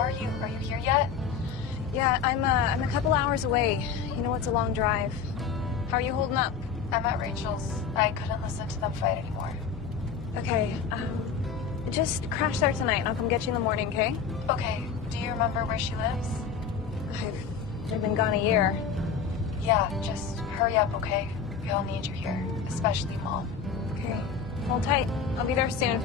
are you? Are you here yet? Yeah, I'm a couple hours away. You know, it's a long drive. How are you holding up? I'm at Rachel's. I couldn't listen to them fight anymore. Okay, just crash there tonight and I'll come get you in the morning, okay? Okay, do you remember where she lives? I've been gone a year. Yeah, just hurry up, okay? We all need you here, especially Mom. Okay, hold tight. I'll be there soon.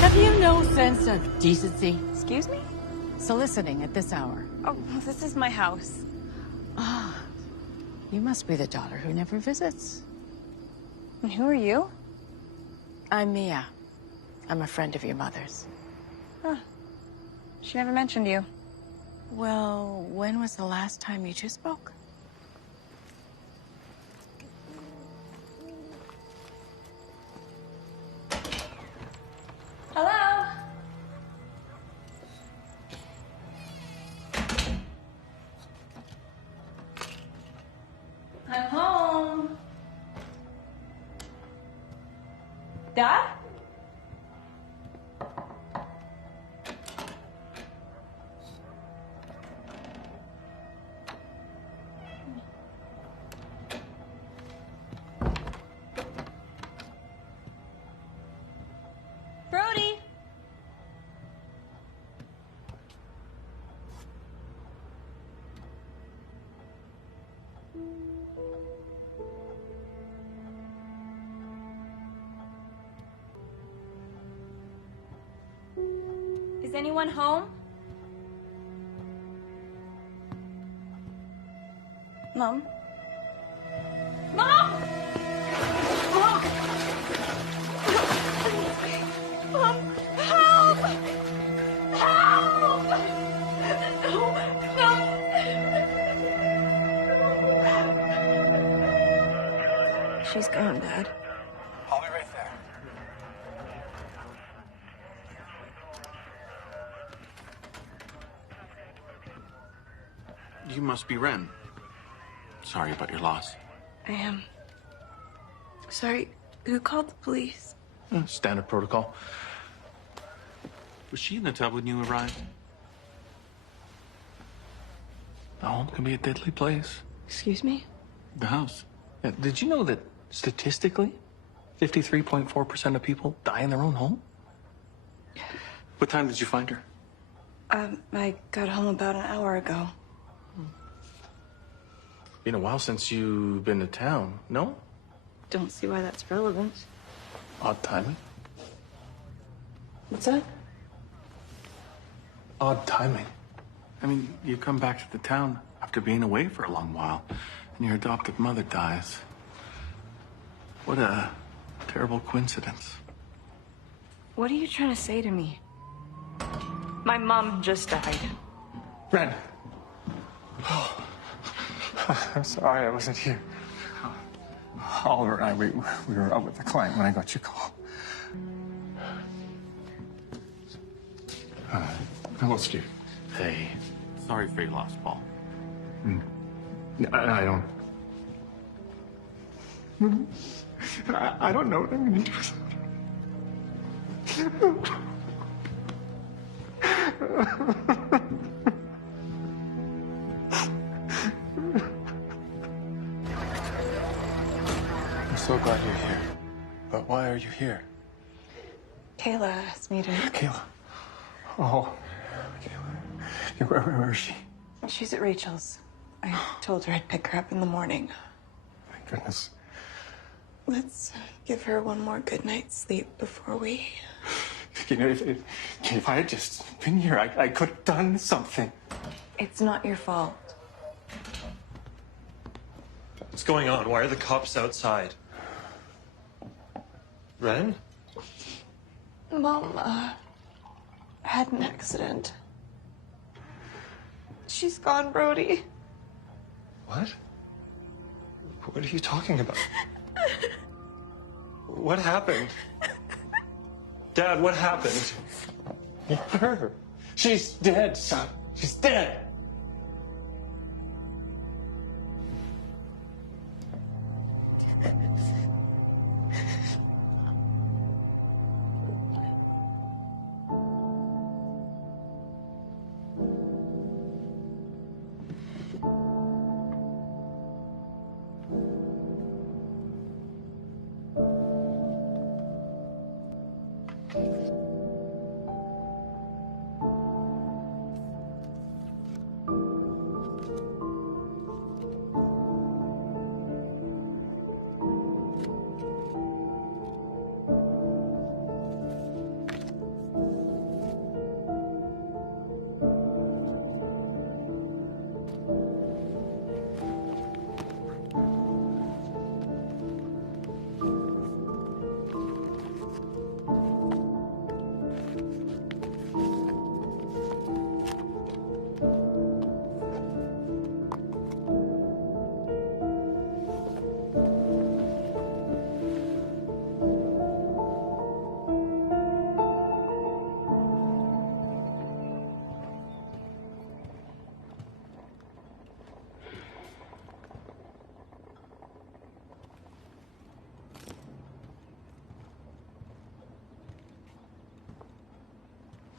Have you no sense of decency? Excuse me? Soliciting at this hour. Oh, this is my house. Ah, you must be the daughter who never visits. And who are you? I'm Mia. I'm a friend of your mother's. Huh. She never mentioned you. Well, when was the last time you two spoke? Hello? I'm home. Dad? Brody? Is anyone home? Mom? Mom! Mom! Mom, help! Help! No, no! She's gone, Dad. I'll be right there. You must be Ren. Sorry about your loss. I am. Sorry, who called the police? Standard protocol. Was she in the tub when you arrived? The home can be a deadly place. Excuse me? The house. Yeah, did you know that statistically, 53.4% of people die in their own home? What time did you find her? I got home about an hour ago. Been a while since you've been to town, no? Don't see why that's relevant. Odd timing. What's that? Odd timing. I mean, you come back to the town after being away for a long while, and your adoptive mother dies. What a terrible coincidence. What are you trying to say to me? My mom just died. Ren. I'm sorry I wasn't here. Oliver and I, we were out with the client when I got your call. Hello, Steve. Hey, sorry for your loss, Paul. I don't. And I don't know what I'm gonna do. I'm so glad you're here. But why are you here? Kayla asked me to. Kayla. Oh, Kayla. Where is she? She's at Rachel's. I told her I'd pick her up in the morning. Thank goodness. Let's give her one more good night's sleep before we... You know, if I had just been here, I could have done something. It's not your fault. What's going on? Why are the cops outside? Ren? Mom, had an accident. She's gone, Brody. What? What are you talking about? What happened? Dad, what happened? Her. She's dead, son. She's dead.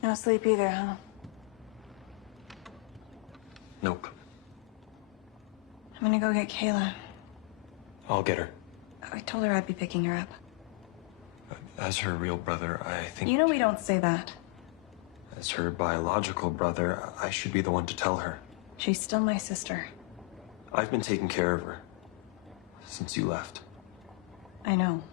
No sleep either, huh? Nope. I'm gonna go get Kayla. I'll get her. I told her I'd be picking her up. As her real brother, I think... You know we don't say that. As her biological brother, I should be the one to tell her. She's still my sister. I've been taking care of her since you left. I know.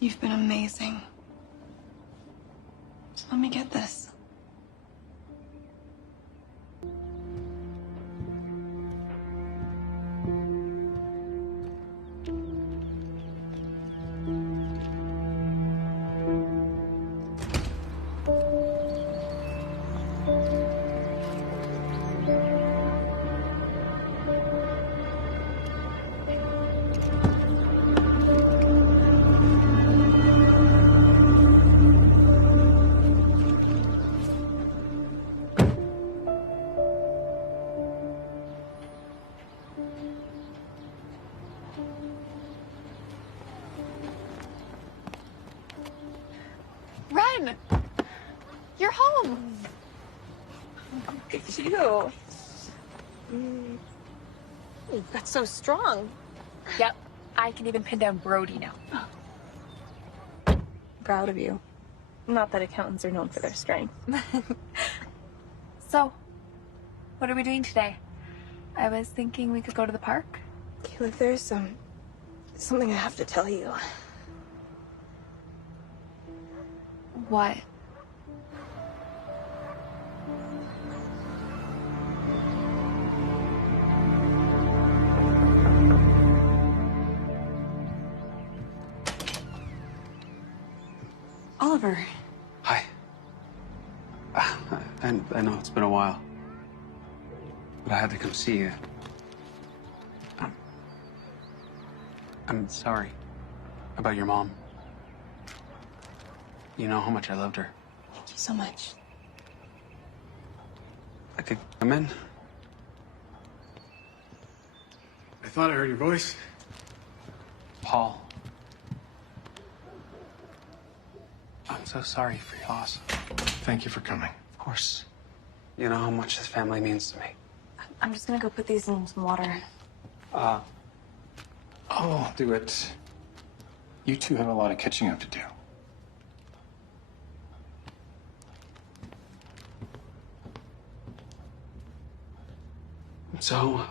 You've been amazing. So let me get this. Ren! You're home! It's you. You got so strong. Yep, I can even pin down Brody now. Proud of you. Not that accountants are known for their strength. So, what are we doing today? I was thinking we could go to the park. Kayla, there's something I have to tell you. What? Oliver. Hi. I know it's been a while, but I had to come see you. I'm sorry about your mom. You know how much I loved her. Thank you so much. I could come in. I thought I heard your voice. Paul. I'm so sorry for your loss. Thank you for coming. Of course. You know how much this family means to me. I'm just gonna go put these in some water. I'll do it. You two have a lot of catching up to do. So,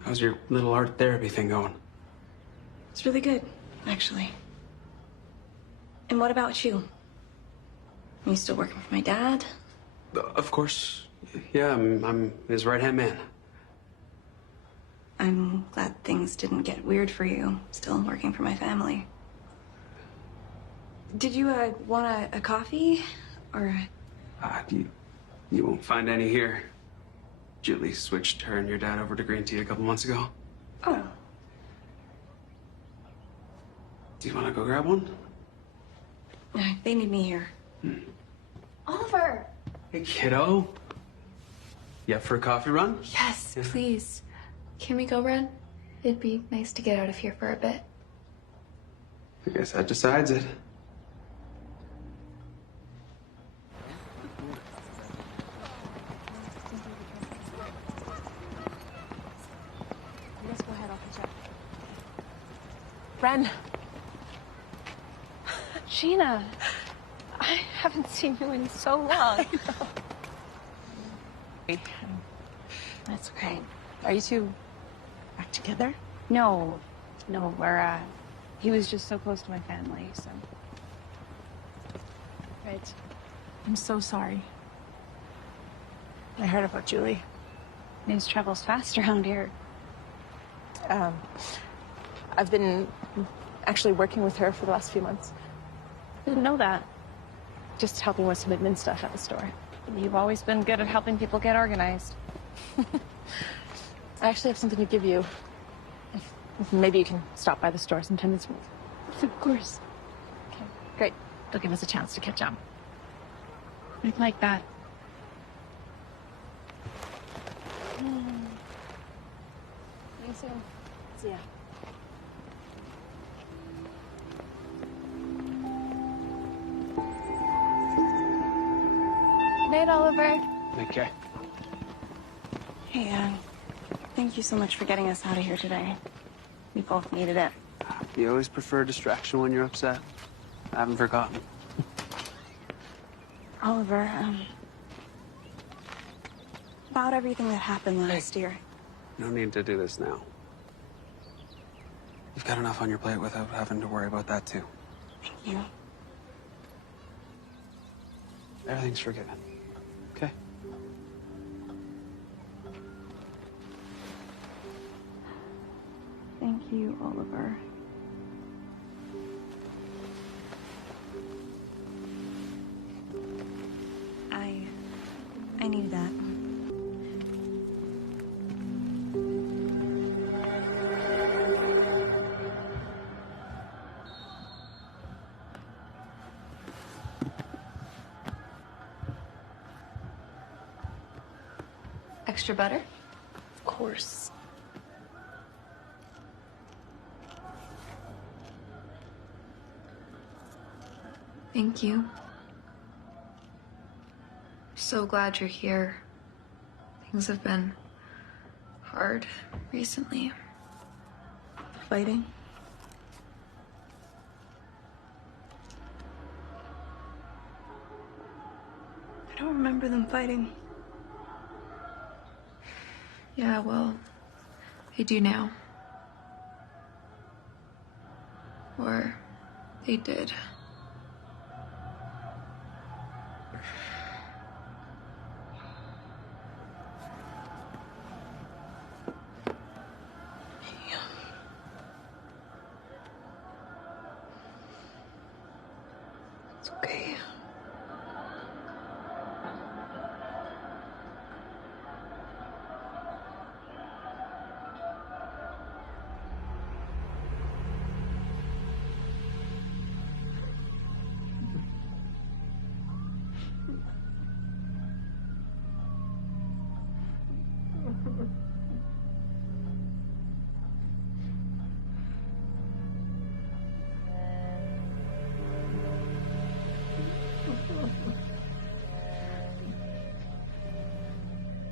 how's your little art therapy thing going? It's really good, actually. And what about you? Are you still working for my dad? Of course. Yeah, I'm his right-hand man. I'm glad things didn't get weird for you, still working for my family. Did you, want a coffee? Or... You won't find any here. Julie switched her and your dad over to green tea a couple months ago. Oh. Do you want to go grab one? They need me here. Oliver! Hey, kiddo. You up for a coffee run? Yes, please. Can we go, Red? It'd be nice to get out of here for a bit. I guess that decides it. Let's go ahead, I'll catch up. Ren. Gina, I haven't seen you in so long. That's okay. Are you two back together? No, we're, he was just so close to my family, so. Right. I'm so sorry. I heard about Julie. News travels fast around here. I've been actually working with her for the last few months. Didn't know that. Just helping with some admin stuff at the store. You've always been good at helping people get organized. I actually have something to give you. If maybe you can stop by the store sometime this week. Of course. Okay, great. They'll give us a chance to catch up. I'd like that. See you soon. See ya. Good night, Oliver. Okay. Hey, thank you so much for getting us out of here today. We both needed it. You always prefer distraction when you're upset. I haven't forgotten. Oliver, about everything that happened last year. No need to do this now. You've got enough on your plate without having to worry about that, too. Thank you. Everything's forgiven. Okay? Thank you, Oliver. I needed that. Extra butter? Of course. Thank you. So glad you're here. Things have been hard recently. Fighting? I don't remember them fighting. Yeah, well, I do now. Or they did. It's okay.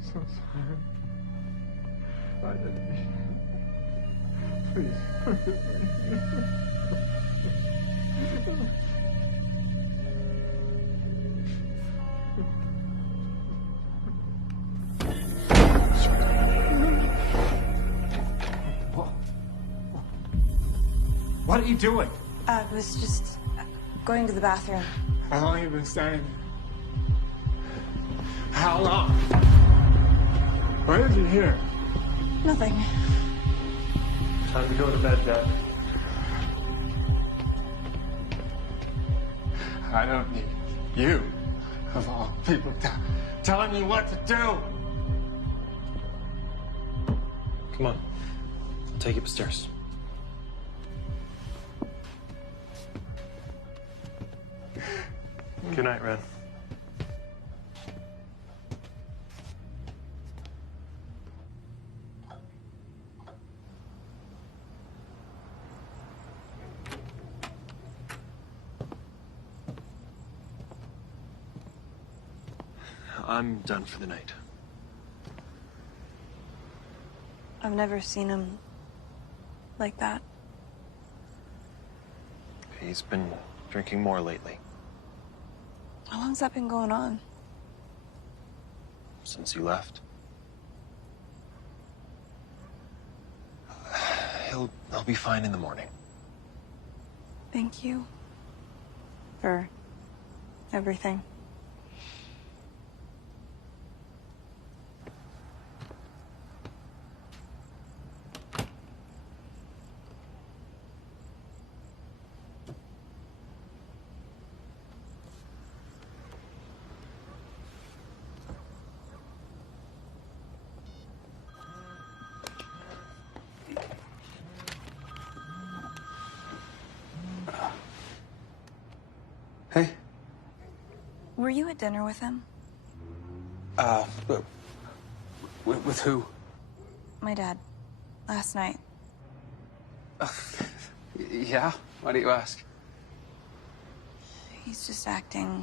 so sorry. I didn't mean it. Please forgive me. What are you doing? I was just going to the bathroom. How long have you been standing there? How long? What did you hear? Nothing. Time to go to bed, Dad. I don't need you, of all people, telling me what to do. Come on. I'll take you upstairs. Good night, Red. I'm done for the night. I've never seen him like that. He's been drinking more lately. How long's that been going on? Since you left. He'll be fine in the morning. Thank you for everything. Hey. Were you at dinner with him? With who? My dad. Last night. Yeah? Why do you ask? He's just acting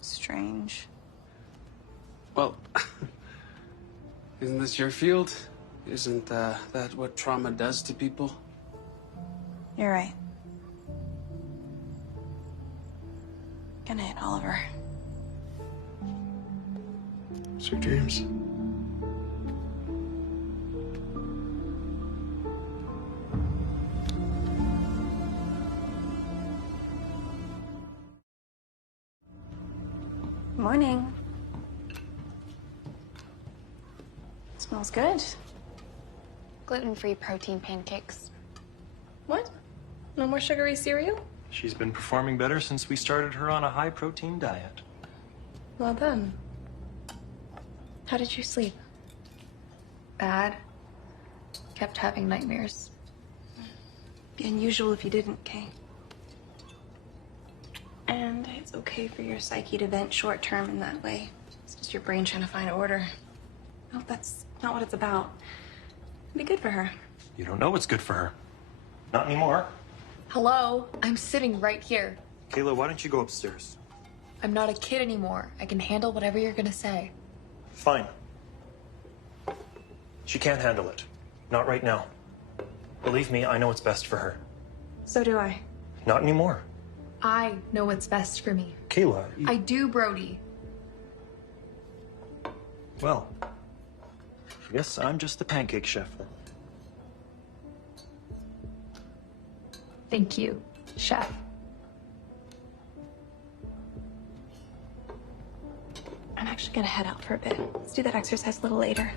strange. Well, isn't this your field? Isn't that what trauma does to people? You're right. Good night, Oliver. Sweet dreams. Morning. Smells good. Gluten-free protein pancakes. What? No more sugary cereal? She's been performing better since we started her on a high-protein diet. Well done. How did you sleep? Bad. Kept having nightmares. Be unusual if you didn't, Kay. And it's okay for your psyche to vent short term in that way. It's just your brain trying to find order. No, that's not what it's about. It'd be good for her. You don't know what's good for her. Not anymore. Hello? I'm sitting right here. Kayla, why don't you go upstairs? I'm not a kid anymore. I can handle whatever you're gonna say. Fine. She can't handle it. Not right now. Believe me, I know what's best for her. So do I. Not anymore. I know what's best for me. Kayla, I do, Brody. well, I guess I'm just the pancake chef then. Thank you, chef. I'm actually gonna head out for a bit. Let's do that exercise a little later.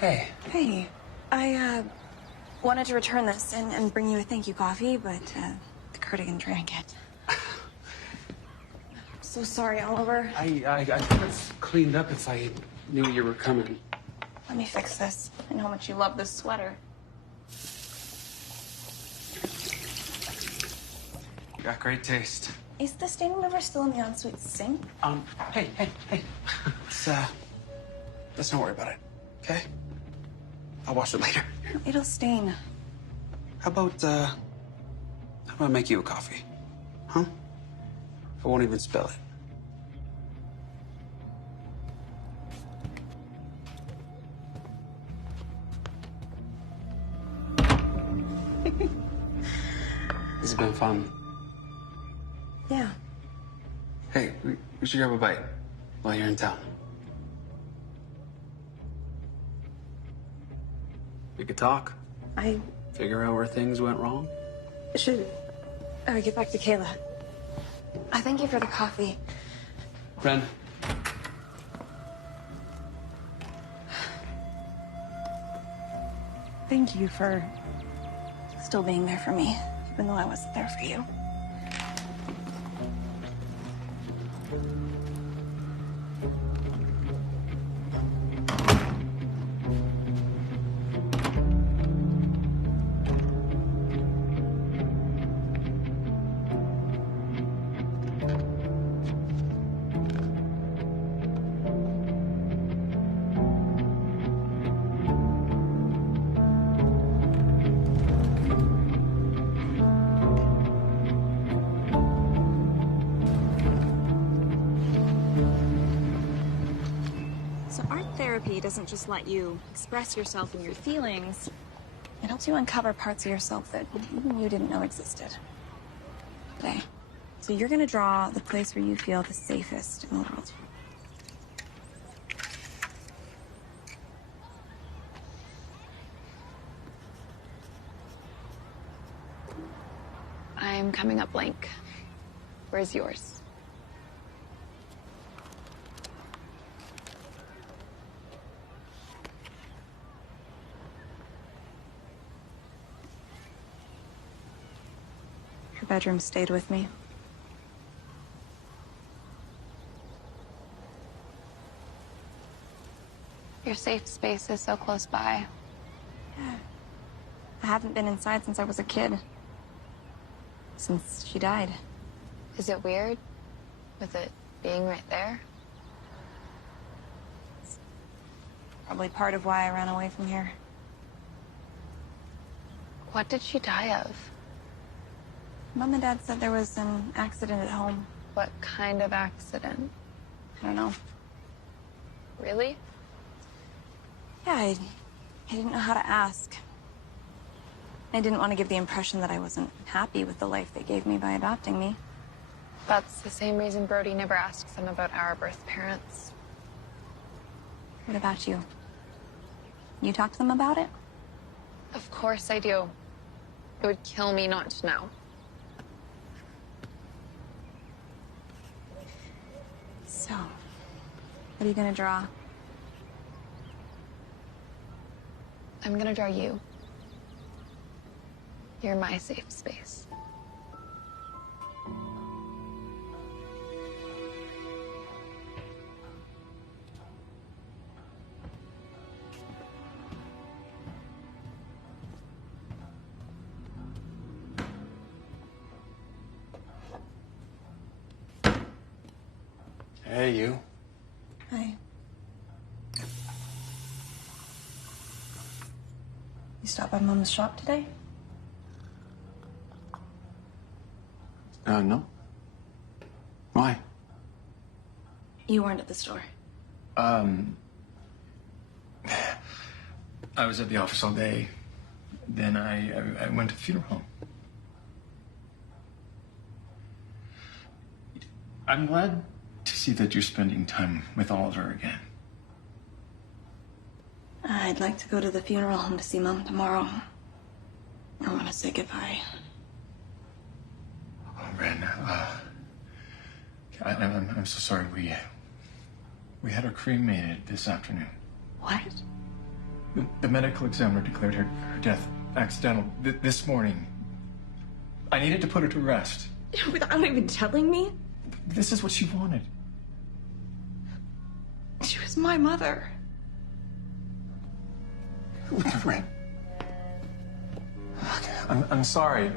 Hey. Hey, I wanted to return this and bring you a thank you coffee, but the hurting and drank it. I'm so sorry, Oliver. I could have cleaned up if I knew you were coming. Let me fix this. I know how much you love this sweater. You got great taste. Is the stain remover still in the ensuite sink? Hey. Let's not worry about it, okay? I'll wash it later. It'll stain. How about I make you a coffee? Huh? I won't even spill it. This has been fun. Yeah. Hey, we should grab a bite while you're in town. We could talk. I Figure out where things went wrong. should get back to Kayla. I thank you for the coffee. Ren. Thank you for still being there for me, even though I wasn't there for you. So art therapy doesn't just let you express yourself and your feelings. It helps you uncover parts of yourself that even you didn't know existed. Okay. So you're gonna draw the place where you feel the safest in the world. I'm coming up blank. Where's yours? Your bedroom stayed with me. Your safe space is so close by. Yeah. I haven't been inside since I was a kid. Since she died. Is it weird with it being right there? Probably part of why I ran away from here. What did she die of? Mom and Dad said there was an accident at home. What kind of accident? I don't know. Really? Yeah, I didn't know how to ask. I didn't want to give the impression that I wasn't happy with the life they gave me by adopting me. That's the same reason Brody never asks them about our birth parents. What about you? You talk to them about it? Of course I do. It would kill me not to know. So, what are you gonna draw? I'm gonna draw you. You're my safe space. Hey, you. Hi. You stopped by Mom's shop today? No. Why? You weren't at the store. I was at the office all day. Then I went to the funeral home. I'm glad to see that you're spending time with Oliver again. I'd like to go to the funeral home to see Mom tomorrow. I want to say goodbye. Oh, Ren, I'm so sorry. We had her cremated this afternoon. What? The medical examiner declared her death accidental this morning. I needed to put her to rest. Without even telling me? This is what she wanted. She was my mother. Ren. Okay, I'm sorry.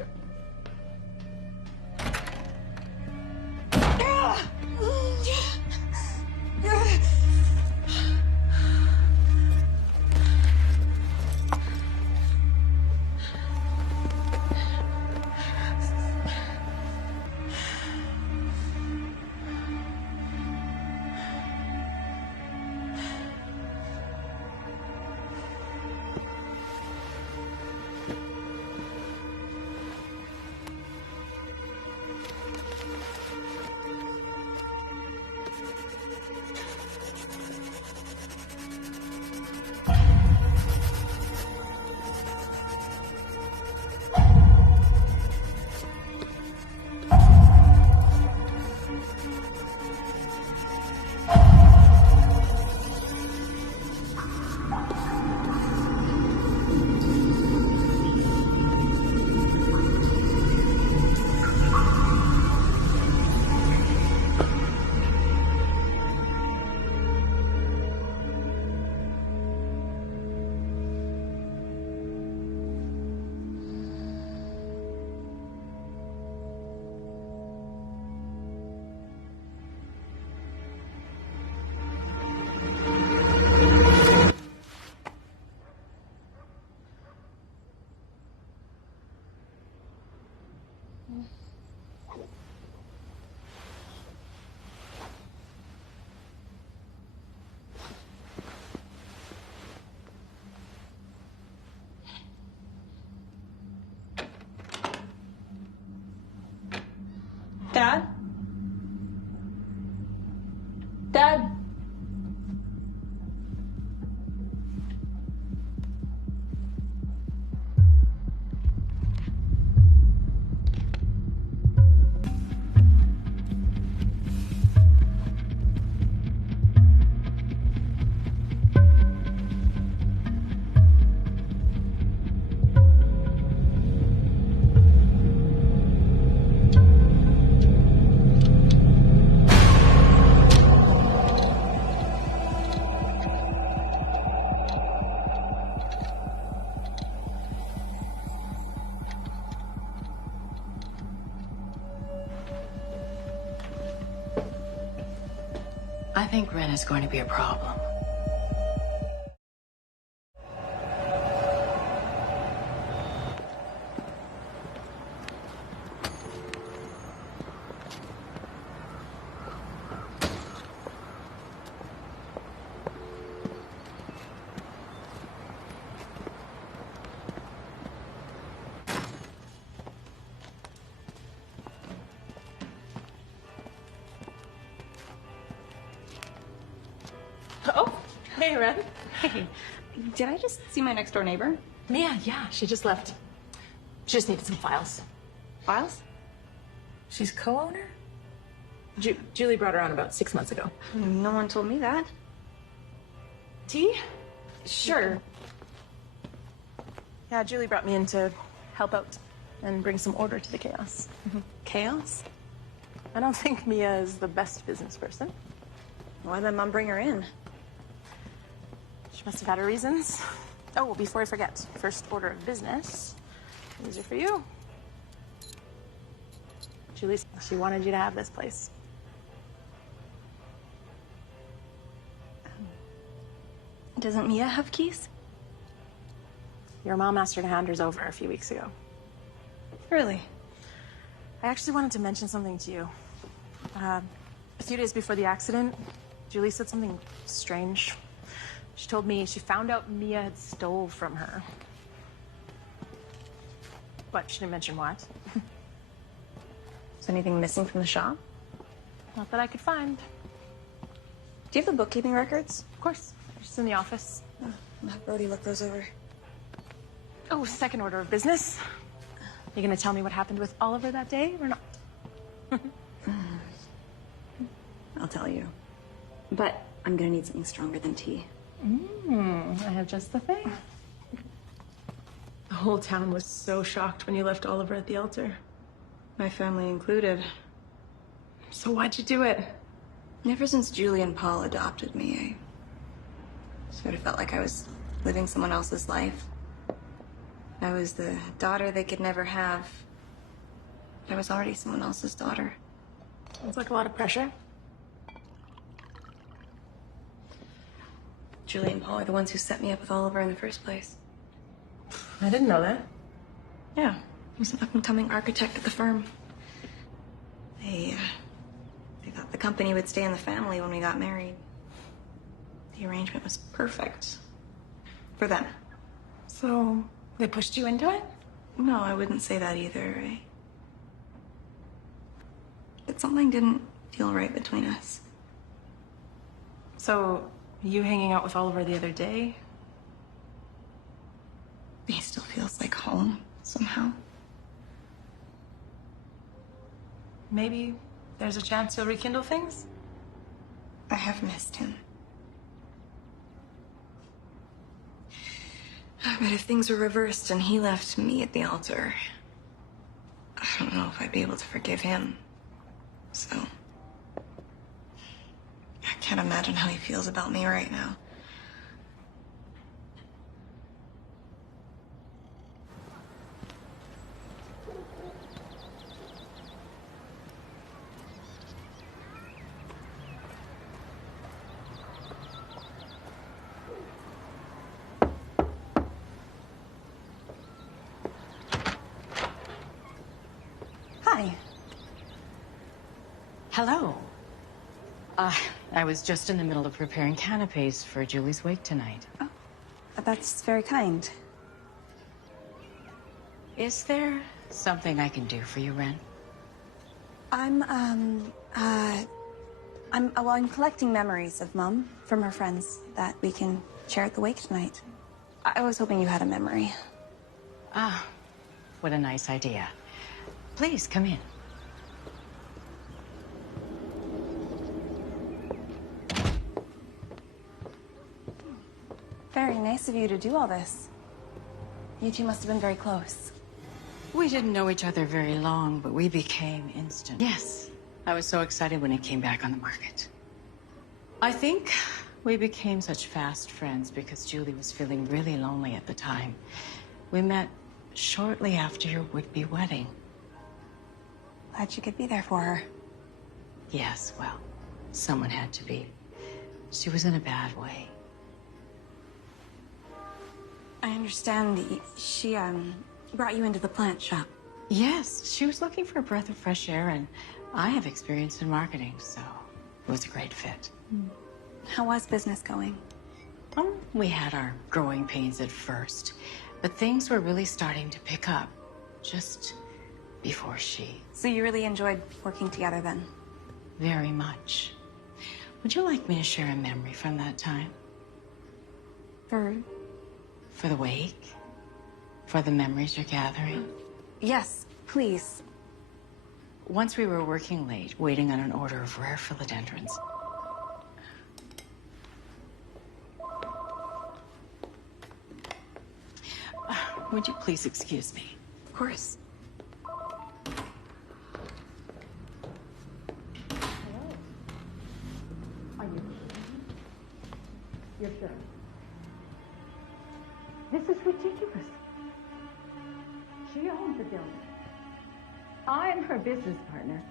Dad? Dad? I think Ren is going to be a problem. Oh, hey, Ren. Hey, did I just see my next door neighbor? Mia, yeah, she just left. She just needed some files. Files? She's co-owner? Julie brought her on about 6 months ago. No one told me that. Tea? Sure. Yeah, Julie brought me in to help out and bring some order to the chaos. Chaos? I don't think Mia is the best business person. Why'd my mom bring her in? She must have had her reasons. Oh, before I forget, first order of business. These are for you. Julie, she wanted you to have this place. Doesn't Mia have keys? Your mom asked her to hand hers over a few weeks ago. Really? I actually wanted to mention something to you. A few days before the accident, Julie said something strange. She told me she found out Mia had stole from her. But she didn't mention what. Is anything missing from the shop? Not that I could find. Do you have the bookkeeping records? Of course. They're just in the office. I'll have Brody look those over. Oh, second order of business. You gonna tell me what happened with Oliver that day or not? I'll tell you. But I'm gonna need something stronger than tea. I have just the thing. The whole town was so shocked when you left Oliver at the altar. my family included. So why'd you do it? Ever since Julie and Paul adopted me, I sort of felt like I was living someone else's life. I was the daughter they could never have. I was already someone else's daughter. Sounds like a lot of pressure. Julie and Paul are the ones who set me up with Oliver in the first place. I didn't know that. Yeah, I was an up-and-coming architect at the firm. They thought the company would stay in the family when we got married. The arrangement was perfect. For them. So, they pushed you into it? No, I wouldn't say that either, right? But something didn't feel right between us. So, you hanging out with Oliver the other day? He still feels like home, somehow. Maybe there's a chance you'll rekindle things? I have missed him. But if things were reversed and he left me at the altar, I don't know if I'd be able to forgive him. So, I can't imagine how he feels about me right now. Hi. Hello. I was just in the middle of preparing canapes for Julie's wake tonight. Oh, that's very kind. Is there something I can do for you, Ren? I'm collecting memories of Mom from her friends that we can share at the wake tonight. I was hoping you had a memory. Ah, what a nice idea. Please, come in. Very nice of you to do all this. You two must have been very close. We didn't know each other very long, but we became instant. Yes, I was so excited when it came back on the market. I think we became such fast friends because Julie was feeling really lonely at the time. We met shortly after your would-be wedding. Glad you could be there for her. Yes, well, someone had to be. She was in a bad way. I understand she brought you into the plant shop. Yes, she was looking for a breath of fresh air, and I have experience in marketing, so it was a great fit. How was business going? We had our growing pains at first, but things were really starting to pick up just before she... So you really enjoyed working together then? Very much. Would you like me to share a memory from that time? For the wake? For the memories you're gathering? Yes, please. Once we were working late, waiting on an order of rare philodendrons. Would you please excuse me? Of course. You're sure? This is ridiculous. She owns the building. I'm her business partner.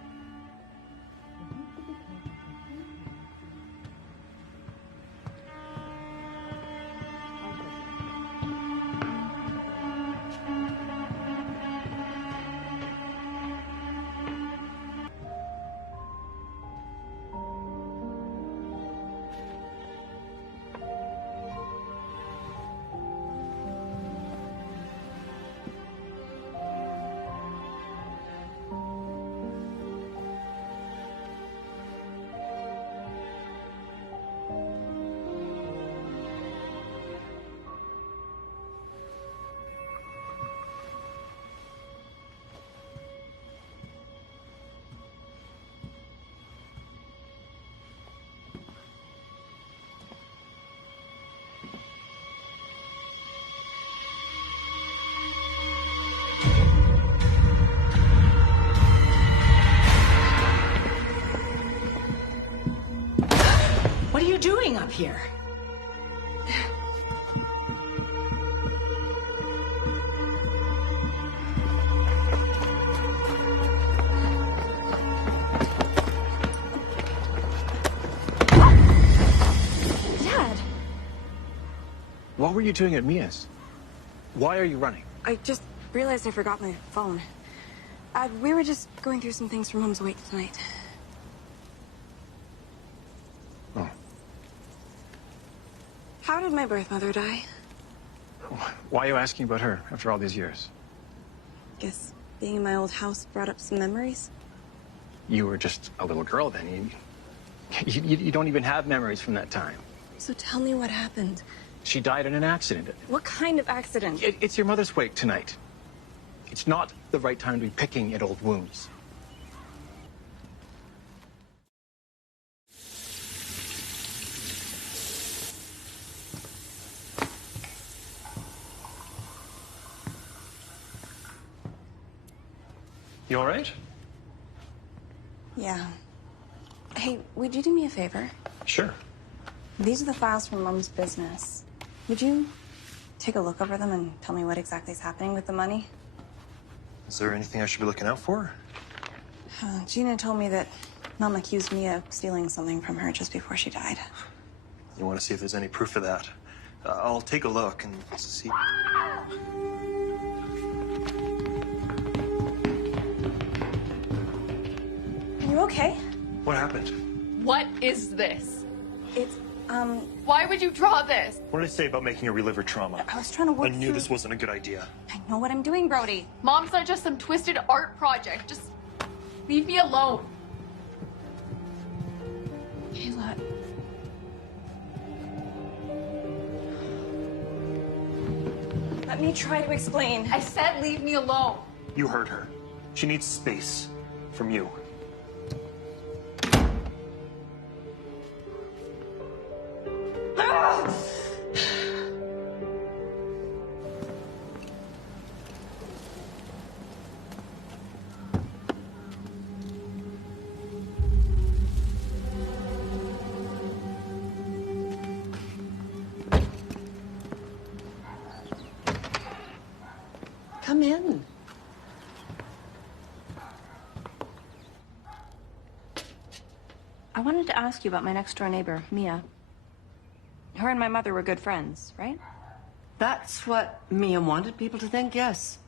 doing up here? Dad! What were you doing at Mia's? Why are you running? I just realized I forgot my phone. We were just going through some things for Mom's wake tonight. Oh. How did my birth mother die? Why are you asking about her after all these years? Guess being in my old house brought up some memories. You were just a little girl then. You don't even have memories from that time. So tell me what happened. She died in an accident. What kind of accident? It's your mother's wake tonight. It's not the right time to be picking at old wounds. You all right? Yeah. Hey, would you do me a favor? Sure. These are the files from Mom's business. Would you take a look over them and tell me what exactly is happening with the money? Is there anything I should be looking out for? Gina told me that Mom accused Mia of stealing something from her just before she died. You want to see if there's any proof of that? I'll take a look and see. Are you okay? What happened? What is this? It's, Why would you draw this? What did I say about making her relive her trauma? I was trying to work I knew through... this wasn't a good idea. I know what I'm doing, Brody. Mom's not just some twisted art project. Just leave me alone. Kayla. Let me try to explain. I said leave me alone. You heard her. She needs space from you. Come in. I wanted to ask you about my next door neighbor, Mia. Her and my mother were good friends, right? That's what Mia wanted people to think, yes.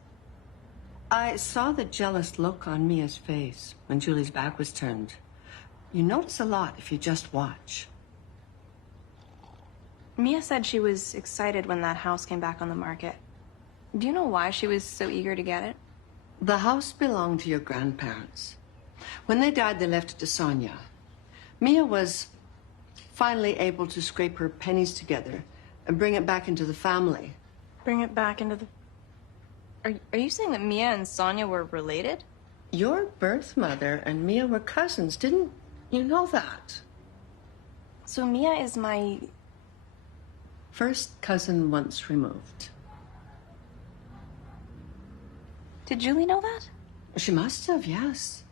I saw the jealous look on Mia's face when Julie's back was turned. You notice a lot if you just watch. Mia said she was excited when that house came back on the market. Do you know why she was so eager to get it? The house belonged to your grandparents. When they died, they left it to Sonia. Mia was finally able to scrape her pennies together and bring it back into the family. Bring it back into the... Are you saying that Mia and Sonia were related? Your birth mother and Mia were cousins. Didn't you know that? So Mia is my... first cousin once removed. Did Julie know that? She must have, yes.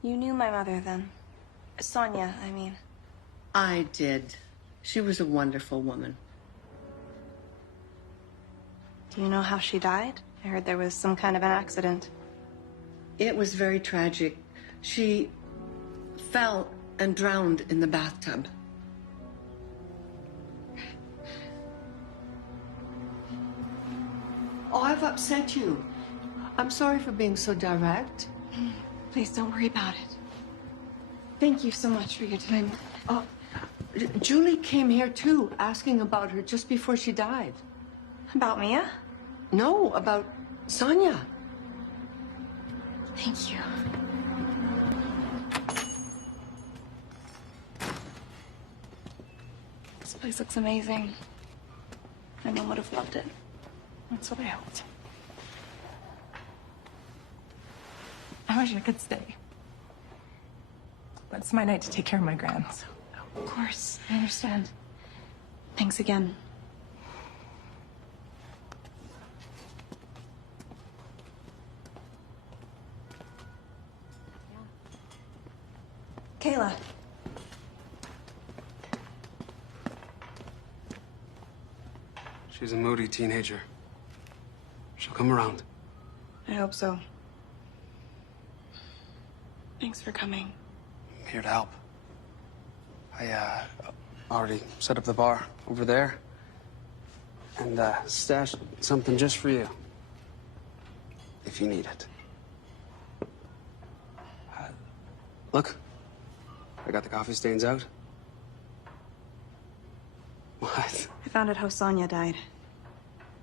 You knew my mother then. Sonia, I mean. I did. She was a wonderful woman. Do you know how she died? I heard there was some kind of an accident. It was very tragic. She fell and drowned in the bathtub. Oh, I've upset you. I'm sorry for being so direct. Please don't worry about it. Thank you so much for your time. Julie came here too, asking about her just before she died. About Mia? No, about Sonia. Thank you. This place looks amazing. My mom would have loved it. That's what I hoped. I wish I could stay. But it's my night to take care of my gran, so. Of course, I understand. Thanks again. Kayla. She's a moody teenager. She'll come around. I hope so. Thanks for coming. I'm here to help. I already set up the bar over there. And stashed something just for you. If you need it. Look. I got the coffee stains out. What? I found out how Sonia died.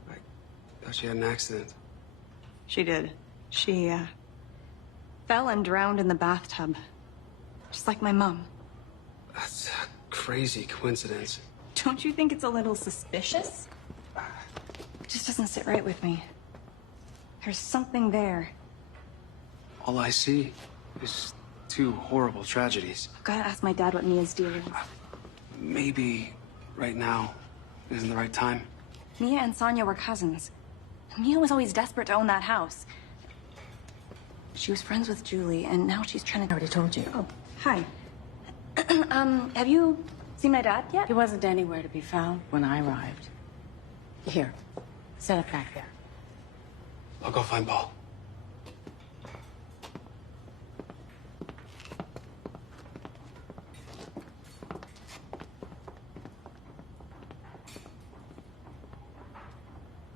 I thought she had an accident. She did. She, fell and drowned in the bathtub. Just like my mom. That's a crazy coincidence. Don't you think it's a little suspicious? It just doesn't sit right with me. There's something there. All I see is two horrible tragedies. I've gotta ask my dad what Mia's deal is. Maybe right now isn't the right time. Mia and Sonia were cousins. Mia was always desperate to own that house. She was friends with Julie, and now she's trying to... I already told you. Oh, hi. Have you seen my dad yet? He wasn't anywhere to be found when I arrived. Here, set it back there. I'll go find Paul.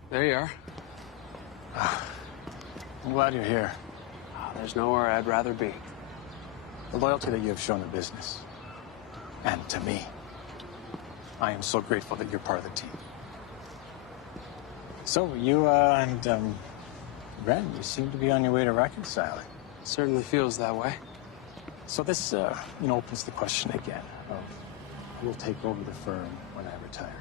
There you are. I'm glad you're here. There's nowhere I'd rather be. The loyalty that you have shown the business, and to me, I am so grateful that you're part of the team. So, you and Ren, you seem to be on your way to reconciling. Certainly feels that way. So this, opens the question again of who will take over the firm when I retire.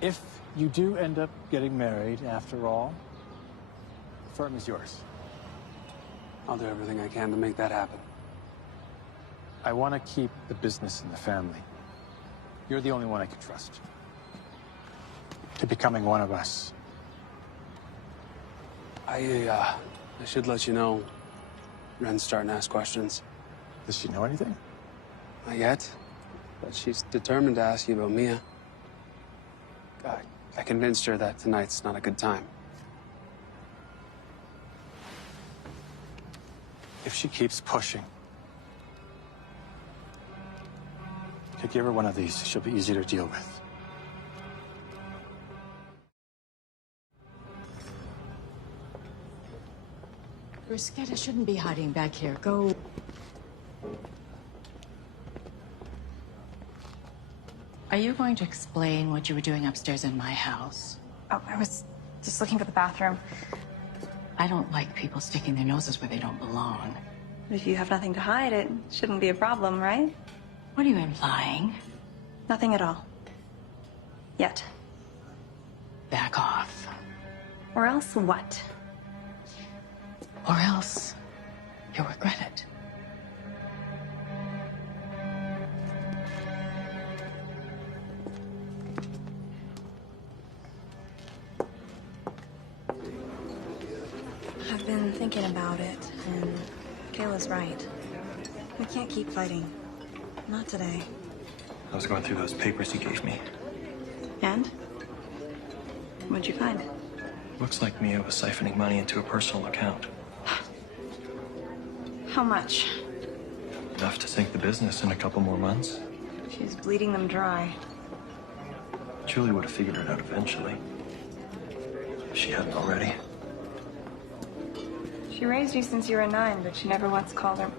If you do end up getting married, after all, the firm is yours. I'll do everything I can to make that happen. I want to keep the business in the family. You're the only one I can trust. To becoming one of us. I should let you know, Ren's starting to ask questions. Does she know anything? Not yet, but she's determined to ask you about Mia. I convinced her that tonight's not a good time. If she keeps pushing, could give her one of these. She'll be easy to deal with. Bruschetta shouldn't be hiding back here. Go. Are you going to explain what you were doing upstairs in my house? Oh, I was just looking for the bathroom. I don't like people sticking their noses where they don't belong. But if you have nothing to hide, it shouldn't be a problem, right? What are you implying? Nothing at all. Yet. Back off. Or else what? Or else you'll regret it. I've been thinking about it, and Kayla's right. We can't keep fighting. Not today. I was going through those papers you gave me. And? What'd you find? Looks like Mia was siphoning money into a personal account. How much? Enough to sink the business in a couple more months. She's bleeding them dry. Julie would have figured it out eventually. If she hadn't already. She raised you since you were 9, but she never once called her.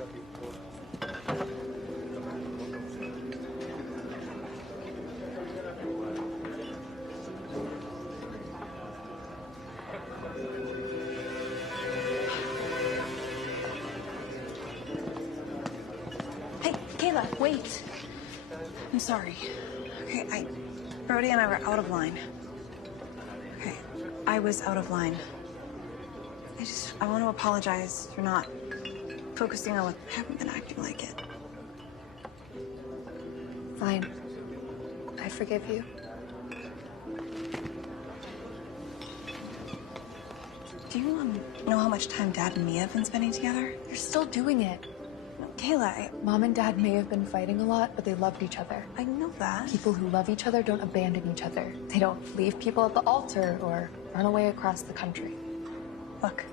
Hey, Kayla, wait. I'm sorry. Okay, Brody and I were out of line. Okay, I was out of line. I want to apologize for not focusing on what I haven't been acting like it. Fine. I forgive you. Do you know how much time Dad and Mia have been spending together? You're still doing it. Kayla, Mom and Dad may have been fighting a lot, but they loved each other. I know that. People who love each other don't abandon each other. They don't leave people at the altar or run away across the country. Look,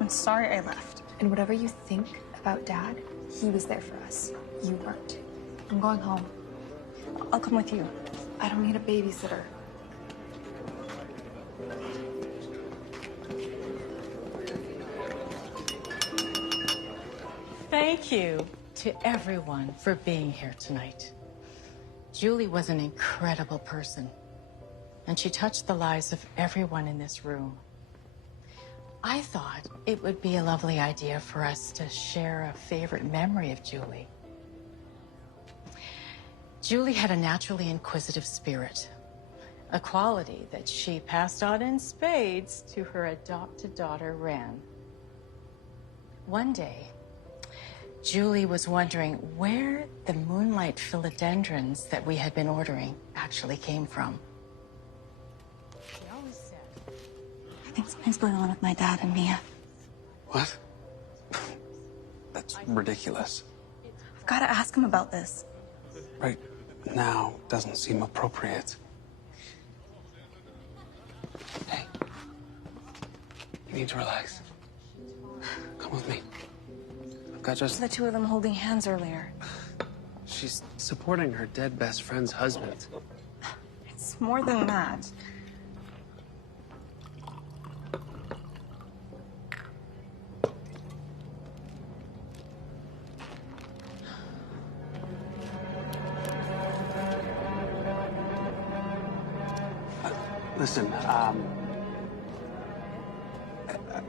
I'm sorry I left. And whatever you think about Dad, he was there for us. You weren't. I'm going home. I'll come with you. I don't need a babysitter. Thank you to everyone for being here tonight. Julie was an incredible person, and she touched the lives of everyone in this room. I thought it would be a lovely idea for us to share a favorite memory of Julie. Julie had a naturally inquisitive spirit, a quality that she passed on in spades to her adopted daughter, Wren. One day, Julie was wondering where the moonlight philodendrons that we had been ordering actually came from. She always said, I think something's going on with my dad and Mia. What? That's ridiculous. I've got to ask him about this. Right now doesn't seem appropriate. Hey, you need to relax. Come with me. I've got just... The two of them holding hands earlier. She's supporting her dead best friend's husband. It's more than that. Listen,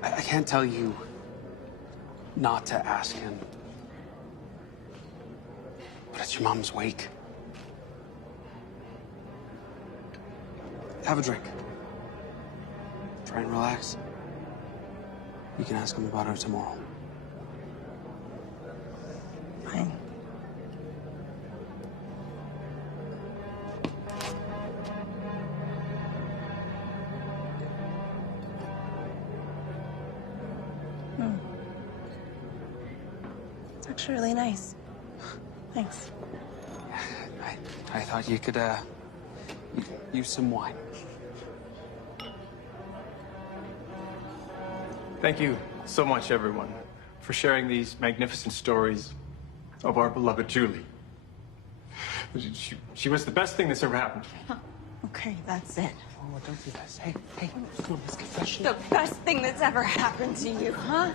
I can't tell you not to ask him. But it's your mom's wake. Have a drink. Try and relax. You can ask him about her tomorrow. Fine. It's actually really nice. Thanks. I thought you could, use some wine. Thank you so much, everyone, for sharing these magnificent stories of our beloved Julie. She was the best thing that's ever happened to me. Okay, that's it. Oh, don't do this. Hey, come on, let's get fresh. The best thing that's ever happened to you, huh?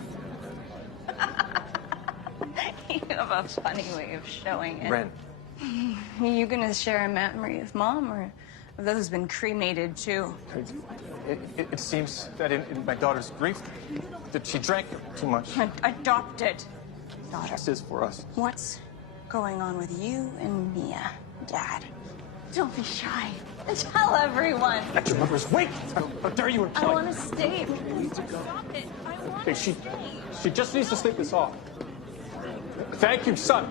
You have a funny way of showing it. Wren. Are you gonna share a memory of Mom, or have those been cremated too? It seems that in my daughter's grief, that she drank too much. Adopted daughter. This is for us. What's going on with you and Mia, Dad? Don't be shy. Tell everyone. At your mother's wake! How dare you imply? I want to stay. Stop it. I want to She stay. just needs to sleep this off. Thank you, son.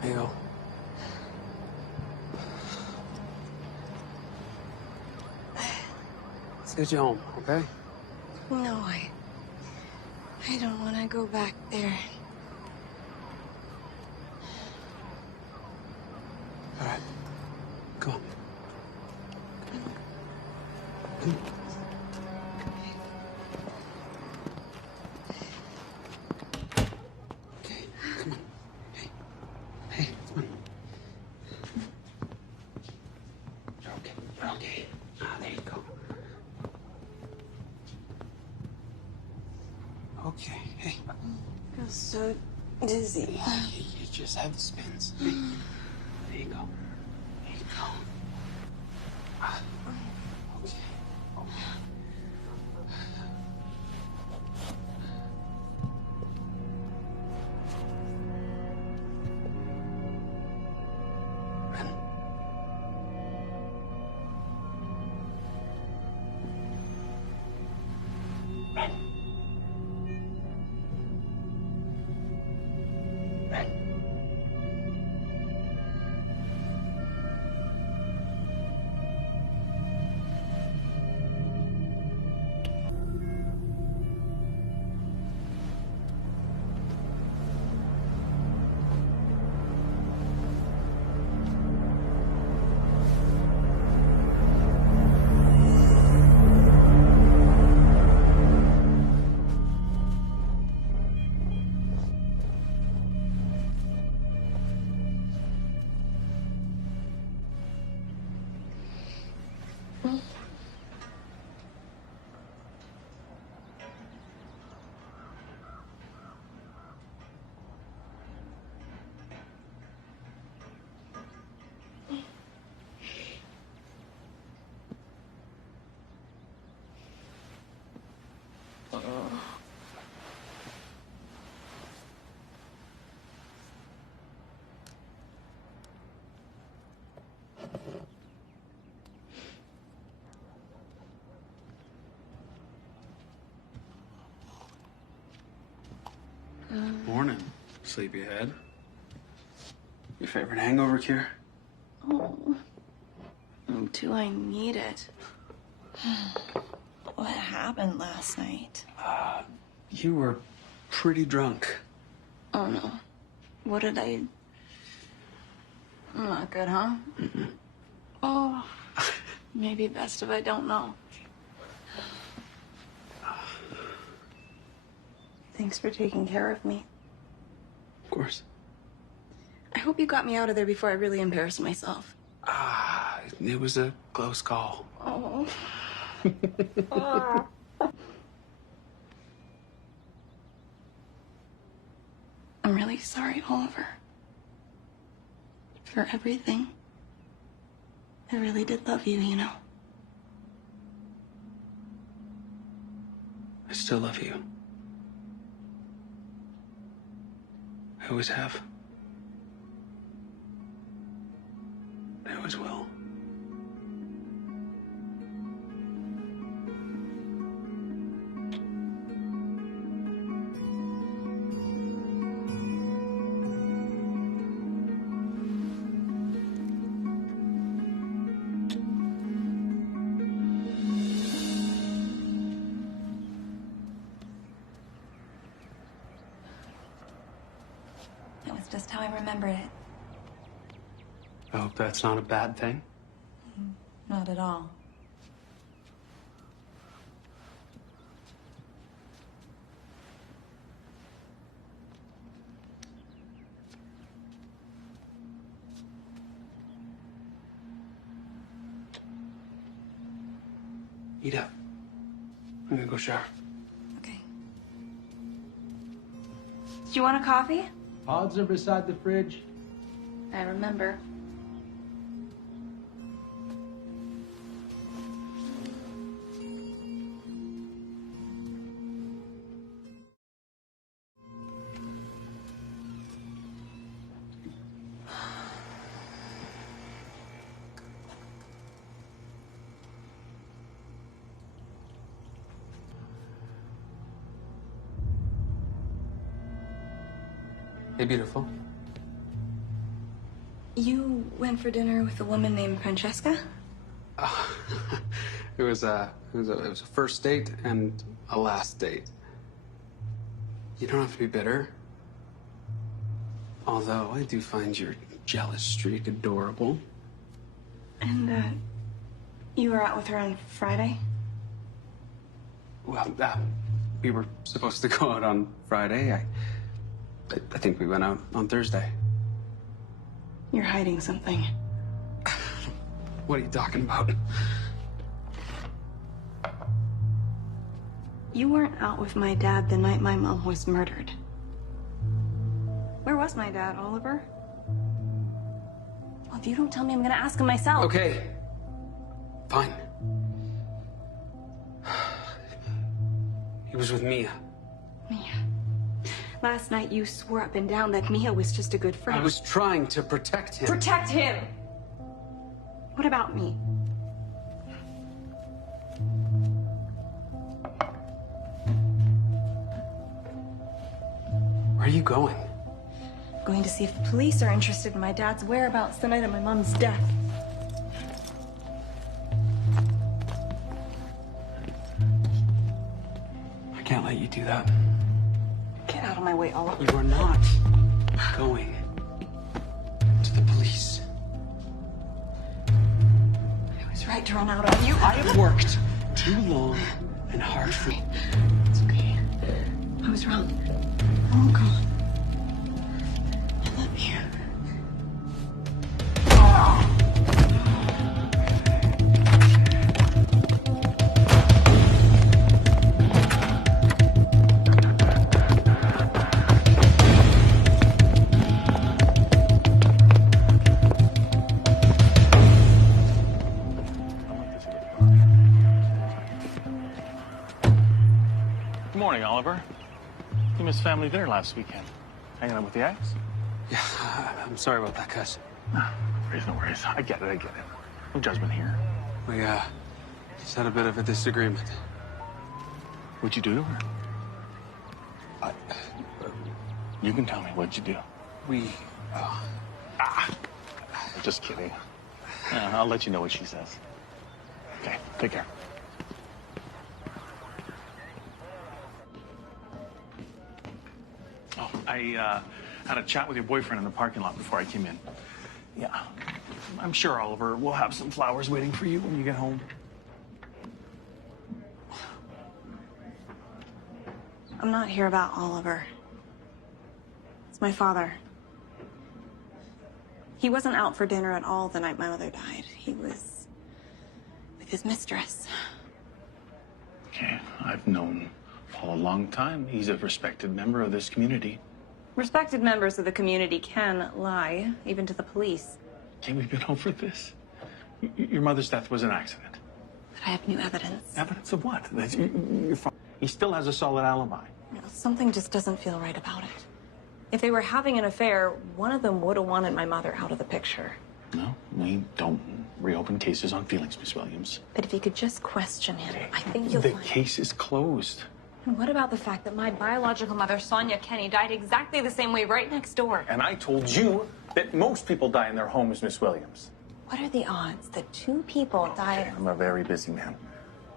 There you go. Let's get you home, okay? No, I don't want to go back there. All right. Come on. Okay, come on. Hey, come on. You're okay. You're okay. Ah, there you go. Okay, hey. I feel so dizzy. You just have the spins. Hey, there you go. There you go. Ah, okay. Okay. Wren. Wren. Wren. Sleepyhead. Your favorite hangover cure? Oh, do I need it? What happened last night? You were pretty drunk. Oh no. What did I... Not good, huh? Mm-mm. Oh, maybe best if I don't know. Thanks for taking care of me. Of course. I hope you got me out of there before I really embarrassed myself. It was a close call. Oh. I'm really sorry, Oliver. For everything. I really did love you, you know. I still love you. I always have. I always will. It was just how I remembered it. I hope that's not a bad thing. Not at all. Eat up. I'm gonna go shower. Okay. Do you want a coffee? Pods are beside the fridge. I remember. Hey, beautiful. You went for dinner with a woman named Francesca? It was a first date and a last date. You don't have to be bitter. Although I do find your jealous streak adorable. And, you were out with her on Friday? Well, we were supposed to go out on Friday. I think we went out on Thursday. You're hiding something. What are you talking about? You weren't out with my dad the night my mom was murdered. Where was my dad, Oliver? Well, if you don't tell me, I'm gonna ask him myself. Okay. Fine. He was with Mia. Mia. Last night you swore up and down that Mia was just a good friend. I was trying to protect him. Protect him! What about me? Where are you going? Going to see if the police are interested in my dad's whereabouts the night of my mom's death. I can't let you do that. Get out of my way, Oliver. You are not going to the police. I was right to run out on you. I have worked too long and hard for you. It's okay. I was wrong. Oh, come on. I love you. Good morning, Oliver. You missed family dinner last weekend. Hanging out with the ex? Yeah, I'm sorry about that, Cuz. No worries. I get it. No judgment here. We, just had a bit of a disagreement. What'd you do to her? You can tell me, what'd you do? We, Just kidding. I'll let you know what she says. Okay, take care. Oh, I had a chat with your boyfriend in the parking lot before I came in. Yeah. I'm sure Oliver will have some flowers waiting for you when you get home. I'm not here about Oliver. It's my father. He wasn't out for dinner at all the night my mother died. He was with his mistress. Okay, I've known Paul a long time. He's a respected member of this community. Respected members of the community can lie, even to the police. Okay, we've been over this. Your mother's death was an accident. But I have new evidence. Evidence of what? That he still has a solid alibi. You know, something just doesn't feel right about it. If they were having an affair, one of them would have wanted my mother out of the picture. No, we don't reopen cases on feelings, Miss Williams. But if you could just question him, I think you'll The find... case is closed. And what about the fact that my biological mother, Sonia Kenny, died exactly the same way right next door? And I told you that most people die in their homes, Miss Williams. What are the odds that two people died? I'm a very busy man.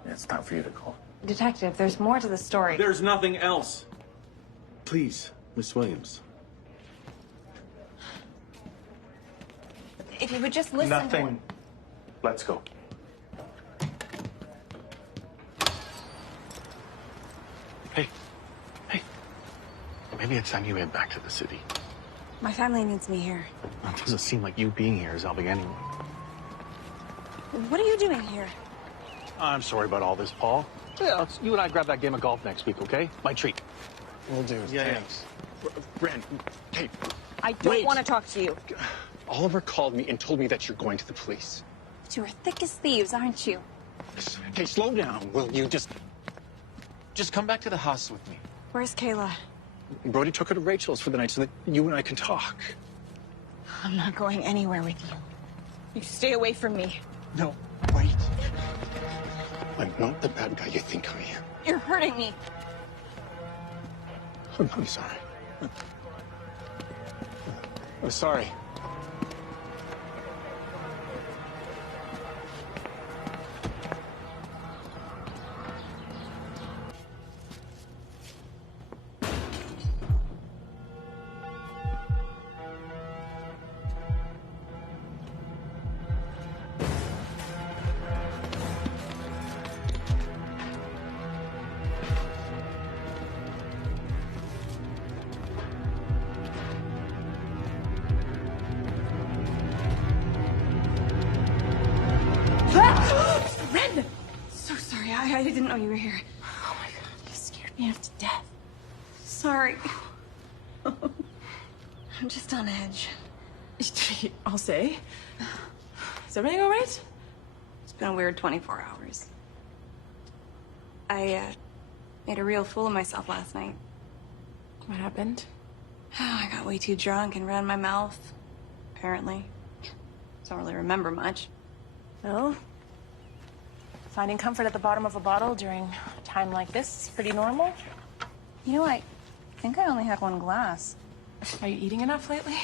It's time for you to go. Detective, there's more to the story. There's nothing else. Please, Miss Williams. If you would just listen Nothing. to... Let's go. Hey. Maybe it's time you head back to the city. My family needs me here. It doesn't seem like you being here is helping anyone. What are you doing here? I'm sorry about all this, Paul. Yeah, you and I grab that game of golf next week, okay? My treat. will do. Yeah, Thanks. yeah. Brand, hey. I don't want to talk to you. Oliver called me and told me that you're going to the police. But you are thick as thieves, aren't you? Okay, slow down. Will you just come back to the house with me? Where's Kayla? Brody took her to Rachel's for the night so that you and I can talk. I'm not going anywhere with you. You stay away from me. No, wait. I'm not the bad guy you think I am. You're hurting me. I'm sorry. I'm sorry. Ren! So sorry, I didn't know you were here. Oh my god, you scared me half to death. Sorry. I'm just on edge. I'll say. Is everything all right? It's been a weird 24 hours. I made a real fool of myself last night. What happened? I got way too drunk and ran my mouth, apparently. Don't really remember much. Well, finding comfort at the bottom of a bottle during a time like this is pretty normal. You know, I think I only had one glass. Are you eating enough lately?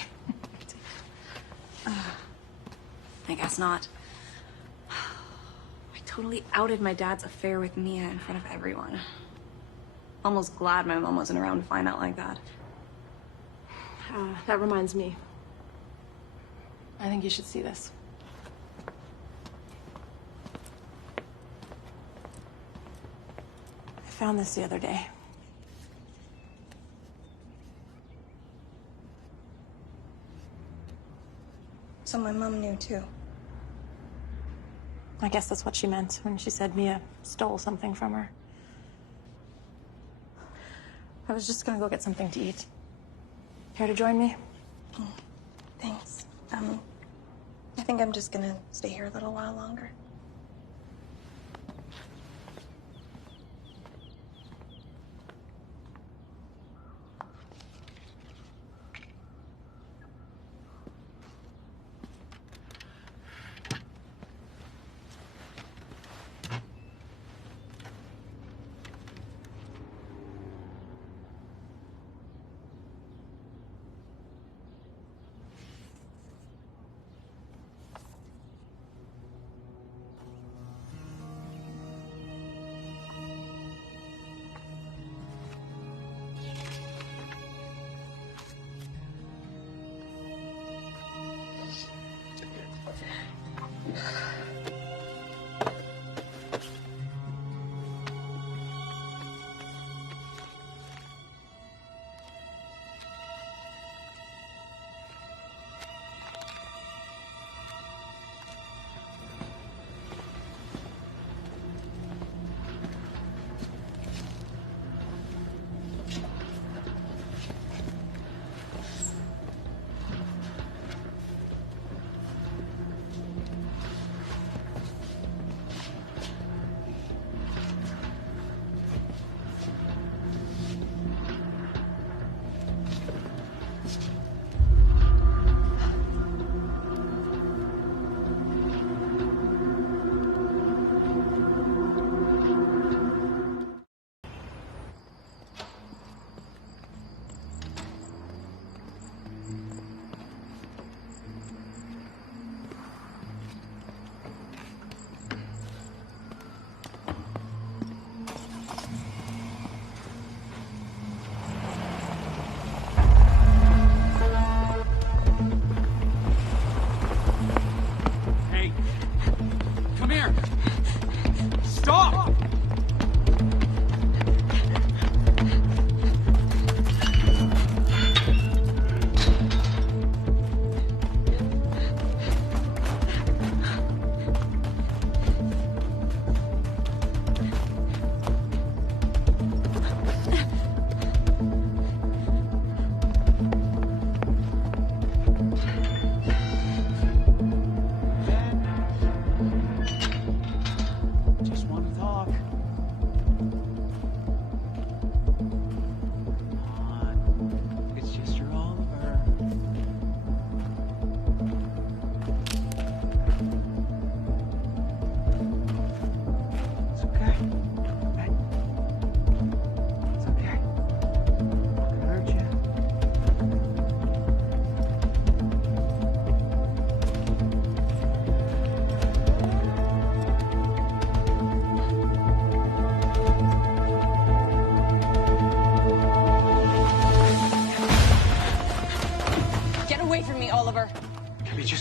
I guess not. I totally outed my dad's affair with Mia in front of everyone. Almost glad my mom wasn't around to find out like that. That reminds me. I think you should see this. I found this the other day. So my mom knew too. I guess that's what she meant when she said Mia stole something from her. I was just gonna go get something to eat. Care to join me? Thanks. I think I'm just gonna stay here a little while longer.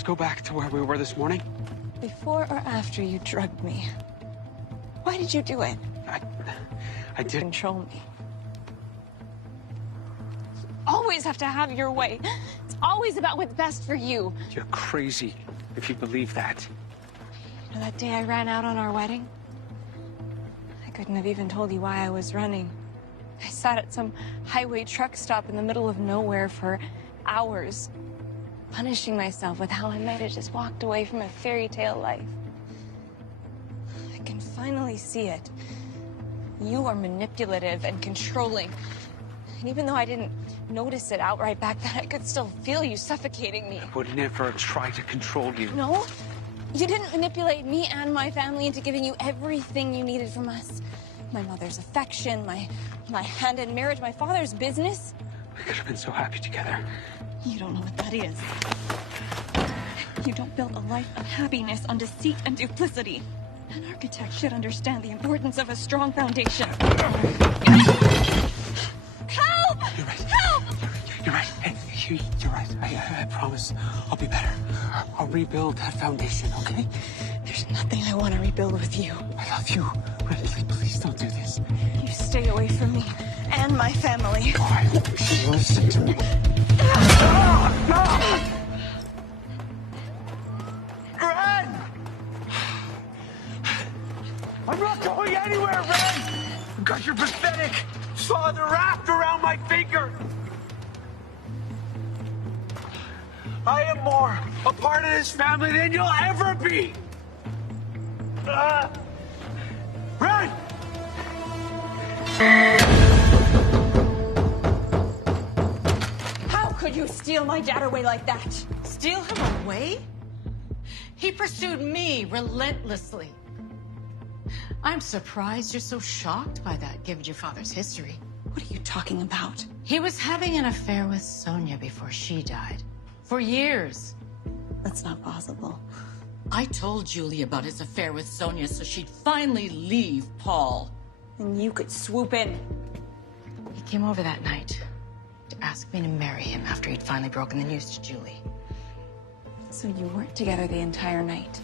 go back to where we were this morning? Before or after you drugged me? Why did you do it? I did. Control me. Always have to have your way. It's always about what's best for you. You're crazy if you believe that. You know that day I ran out on our wedding? I couldn't have even told you why I was running. I sat at some highway truck stop in the middle of nowhere for hours, punishing myself with how I might have just walked away from a fairy tale life. I can finally see it. You are manipulative and controlling. And even though I didn't notice it outright back then, I could still feel you suffocating me. I would never try to control you. No? You didn't manipulate me and my family into giving you everything you needed from us. My mother's affection, my hand in marriage, my father's business. We could have been so happy together. You don't know what that is. You don't build a life of happiness on deceit and duplicity. An architect should understand the importance of a strong foundation. Help! You're right. Help! You're right. Hey, you're right. I promise I'll be better. I'll rebuild that foundation, okay? There's nothing I want to rebuild with you. I love you. Really, please don't do this. You stay away from me and my family. Why? Listen to me. Ren! I'm not going anywhere, Ren! God, you're pathetic! Saw the wrapped around my finger! I am more a part of this family than you'll ever be! Ren! How could you steal my dad away like that? Steal him away? He pursued me relentlessly. I'm surprised you're so shocked by that, given your father's history. What are you talking about? He was having an affair with Sonia before she died. For years. That's not possible. I told Julie about his affair with Sonia so she'd finally leave Paul. And you could swoop in. He came over that night to ask me to marry him after he'd finally broken the news to Julie. So you weren't together the entire night.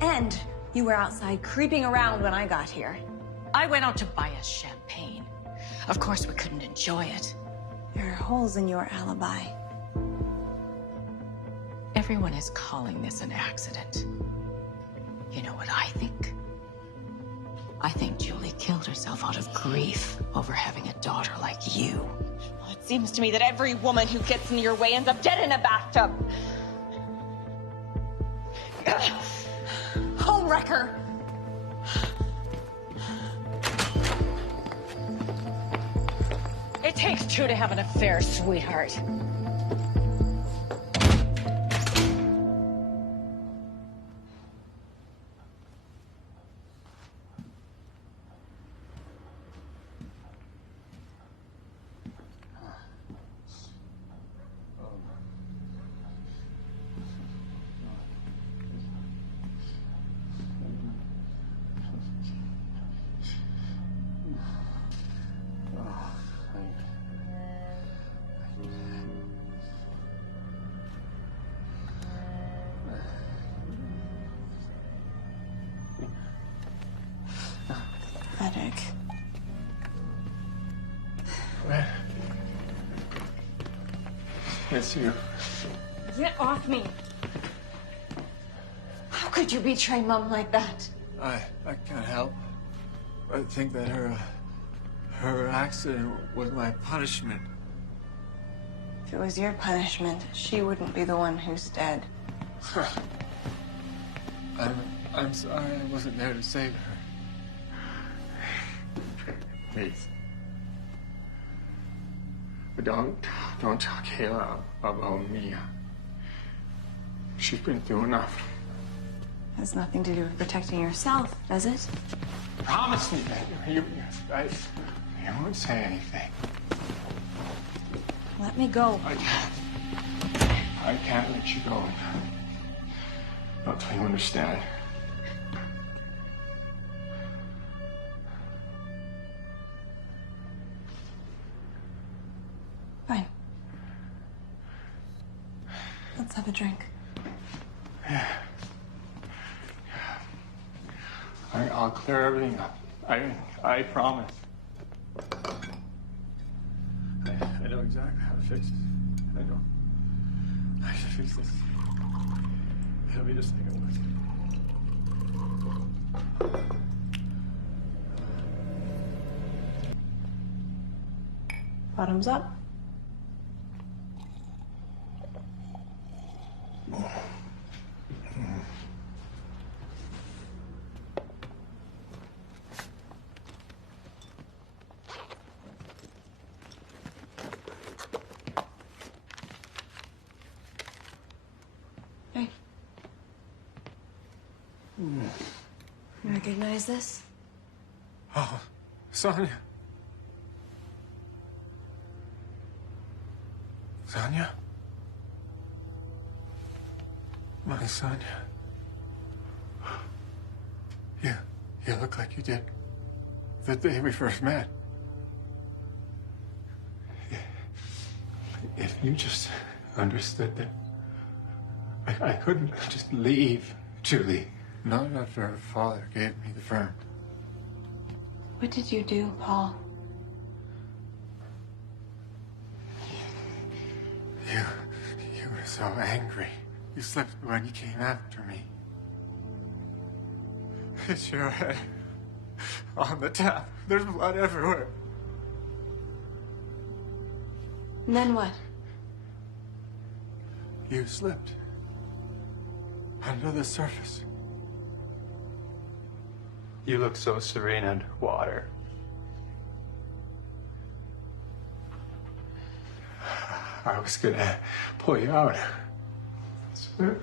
And you were outside creeping around when I got here. I went out to buy us champagne. Of course, we couldn't enjoy it. There are holes in your alibi. Everyone is calling this an accident. You know what I think? I think Julie killed herself out of grief over having a daughter like you. Well, it seems to me that every woman who gets in your way ends up dead in a bathtub. Homewrecker! It takes two to have an affair, sweetheart. Pathetic. It's you. Get off me! How could you betray Mom like that? I can't help. I think that her accident was my punishment. If it was your punishment, she wouldn't be the one who's dead. I'm sorry I wasn't there to save her. Please. Don't tell Kayla about Mia. She's been through enough. Has nothing to do with protecting yourself, does it? Promise me that you won't say anything. Let me go. I can't let you go. Not till you understand. Fine. Let's have a drink. I'll clear everything up. I promise. I know exactly how to fix this. I know. I should fix this. Let me just take a look. Bottoms up. Hey. You recognize this? Oh, Sonia. Sonia? My Sonia. You look like you did the day we first met. If you just understood that I couldn't just leave Julie, not after her father gave me the firm. What did you do, Paul? You were so angry. You slipped when you came after me. Hit your head on the tap. There's blood everywhere. And then what? You slipped under the surface. You look so serene underwater. I was gonna pull you out. But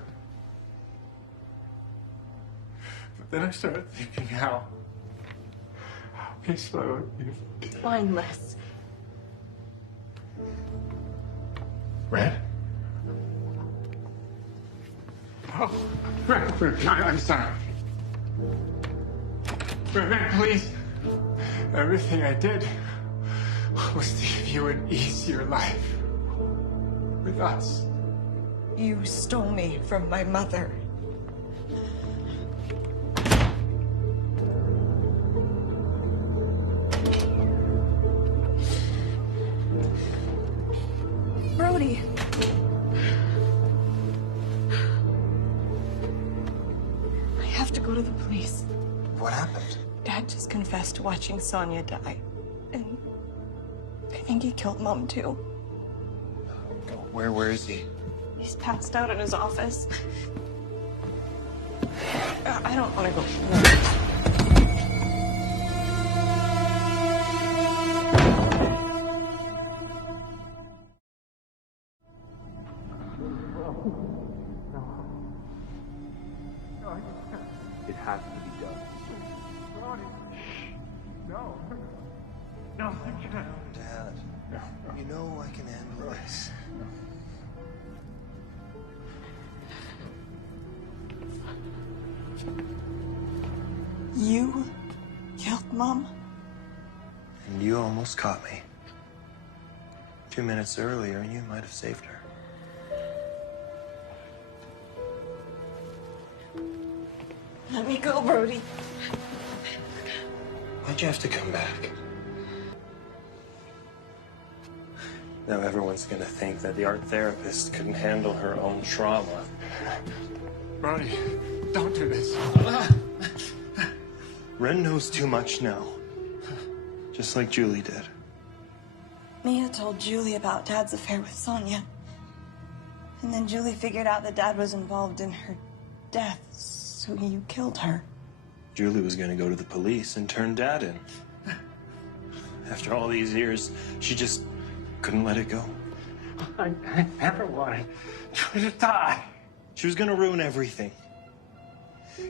then I started thinking how we slowed you. Mindless. Red? Oh, Red, I'm sorry. Red, please. Everything I did was to give you an easier life with us. You stole me from my mother. Brody. I have to go to the police. What happened? Dad just confessed to watching Sonia die. And I think he killed Mom too. Where is he? He's passed out in his office. I don't want to go. It has to be done. No. No, you can't. Dad, you know I can handle this. You killed Mom? And you almost caught me. 2 minutes earlier, and you might have saved her. Let me go, Brody. Why'd you have to come back? Now everyone's gonna think that the art therapist couldn't handle her own trauma. Brody, don't do this. Ren knows too much now. Just like Julie did. Mia told Julie about Dad's affair with Sonia. And then Julie figured out that Dad was involved in her death, so you killed her. Julie was gonna go to the police and turn Dad in. After all these years, she just couldn't let it go. I never wanted Julie to die. She was gonna ruin everything.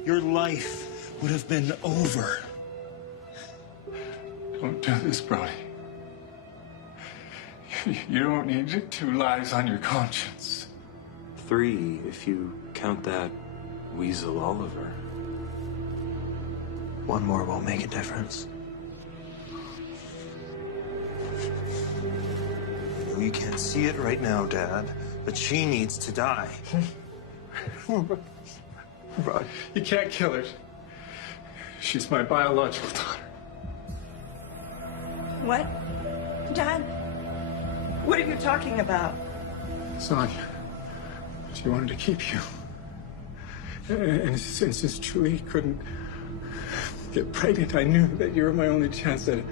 Your life would have been over. Don't do this, Brody. You don't need 2 lives on your conscience. 3, if you count that Weasel Oliver. 1 more won't make a difference. You can't see it right now, Dad, but she needs to die. Brody, you can't kill her. She's my biological daughter. What? Dad? What are you talking about? Sonia, she wanted to keep you. And since Julie couldn't get pregnant, I knew that you were my only chance at it.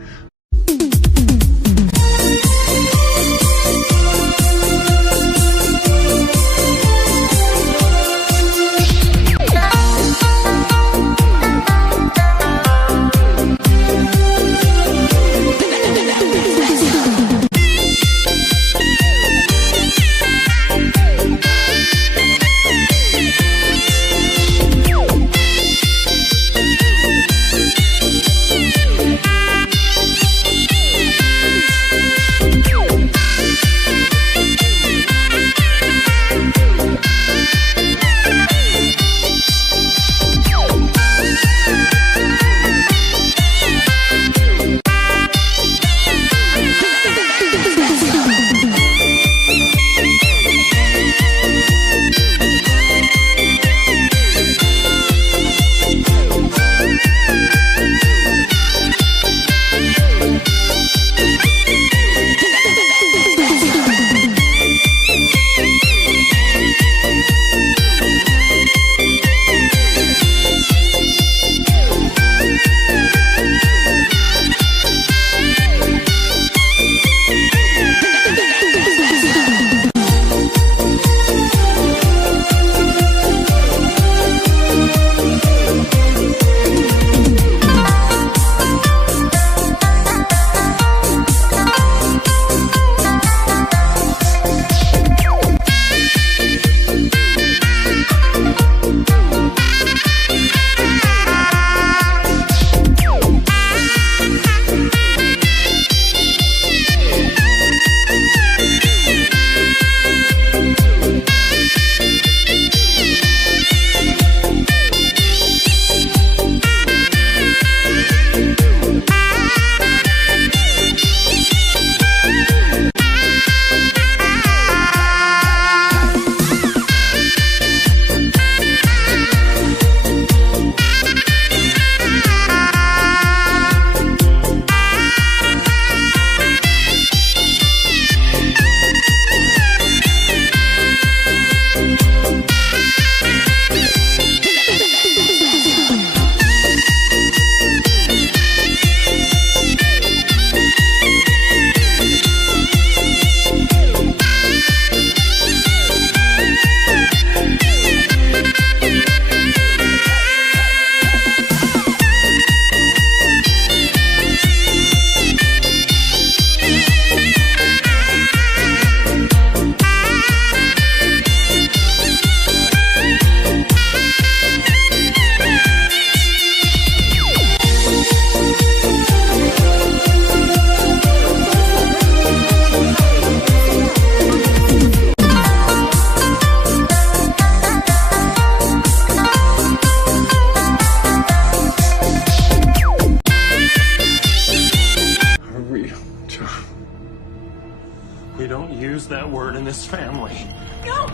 We don't use that word in this family. No!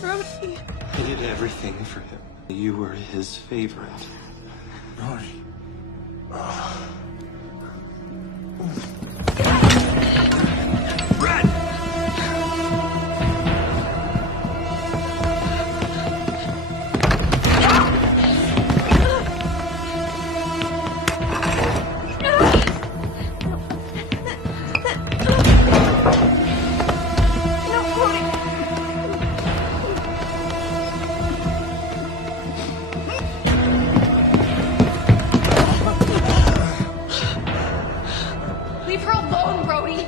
Brody. I did everything for him. You were his favorite. Rory. Leave her alone, Brody.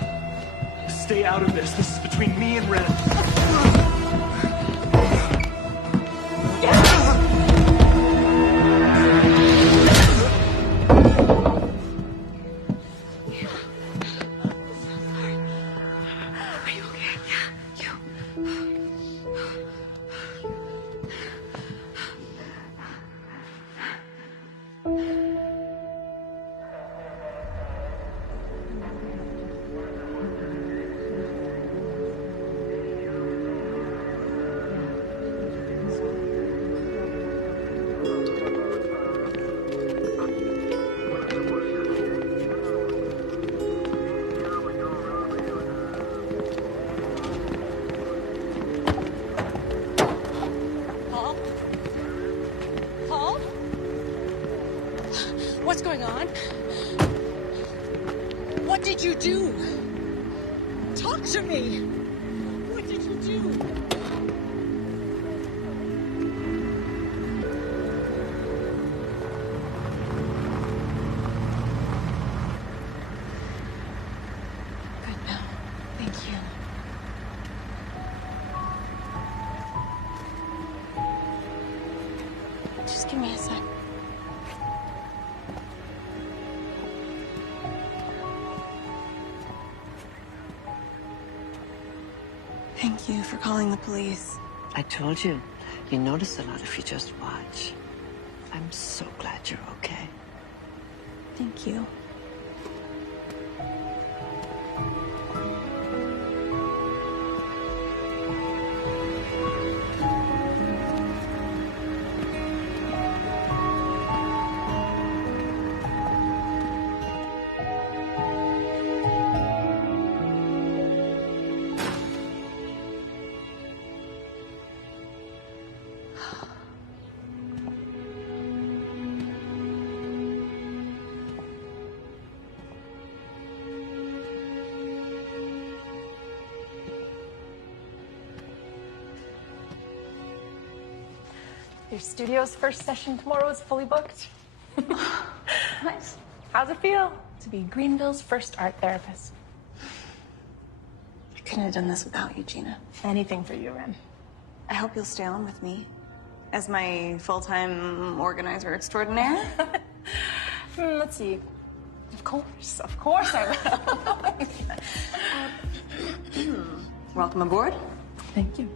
Stay out of this. This is between me and Ren. What's going on? What did you do? Talk to me. What did you do? Good now. Thank you. Just give me a sec. Thank you for calling the police. I told you, you notice a lot if you just watch. I'm so glad you're okay. Thank you. Your studio's first session tomorrow is fully booked. Nice. How's it feel to be Greenville's first art therapist? I couldn't have done this without you, Gina. Anything for you, Ren. I hope you'll stay on with me as my full-time organizer extraordinaire. Let's see. Of course I will. Welcome aboard. Thank you.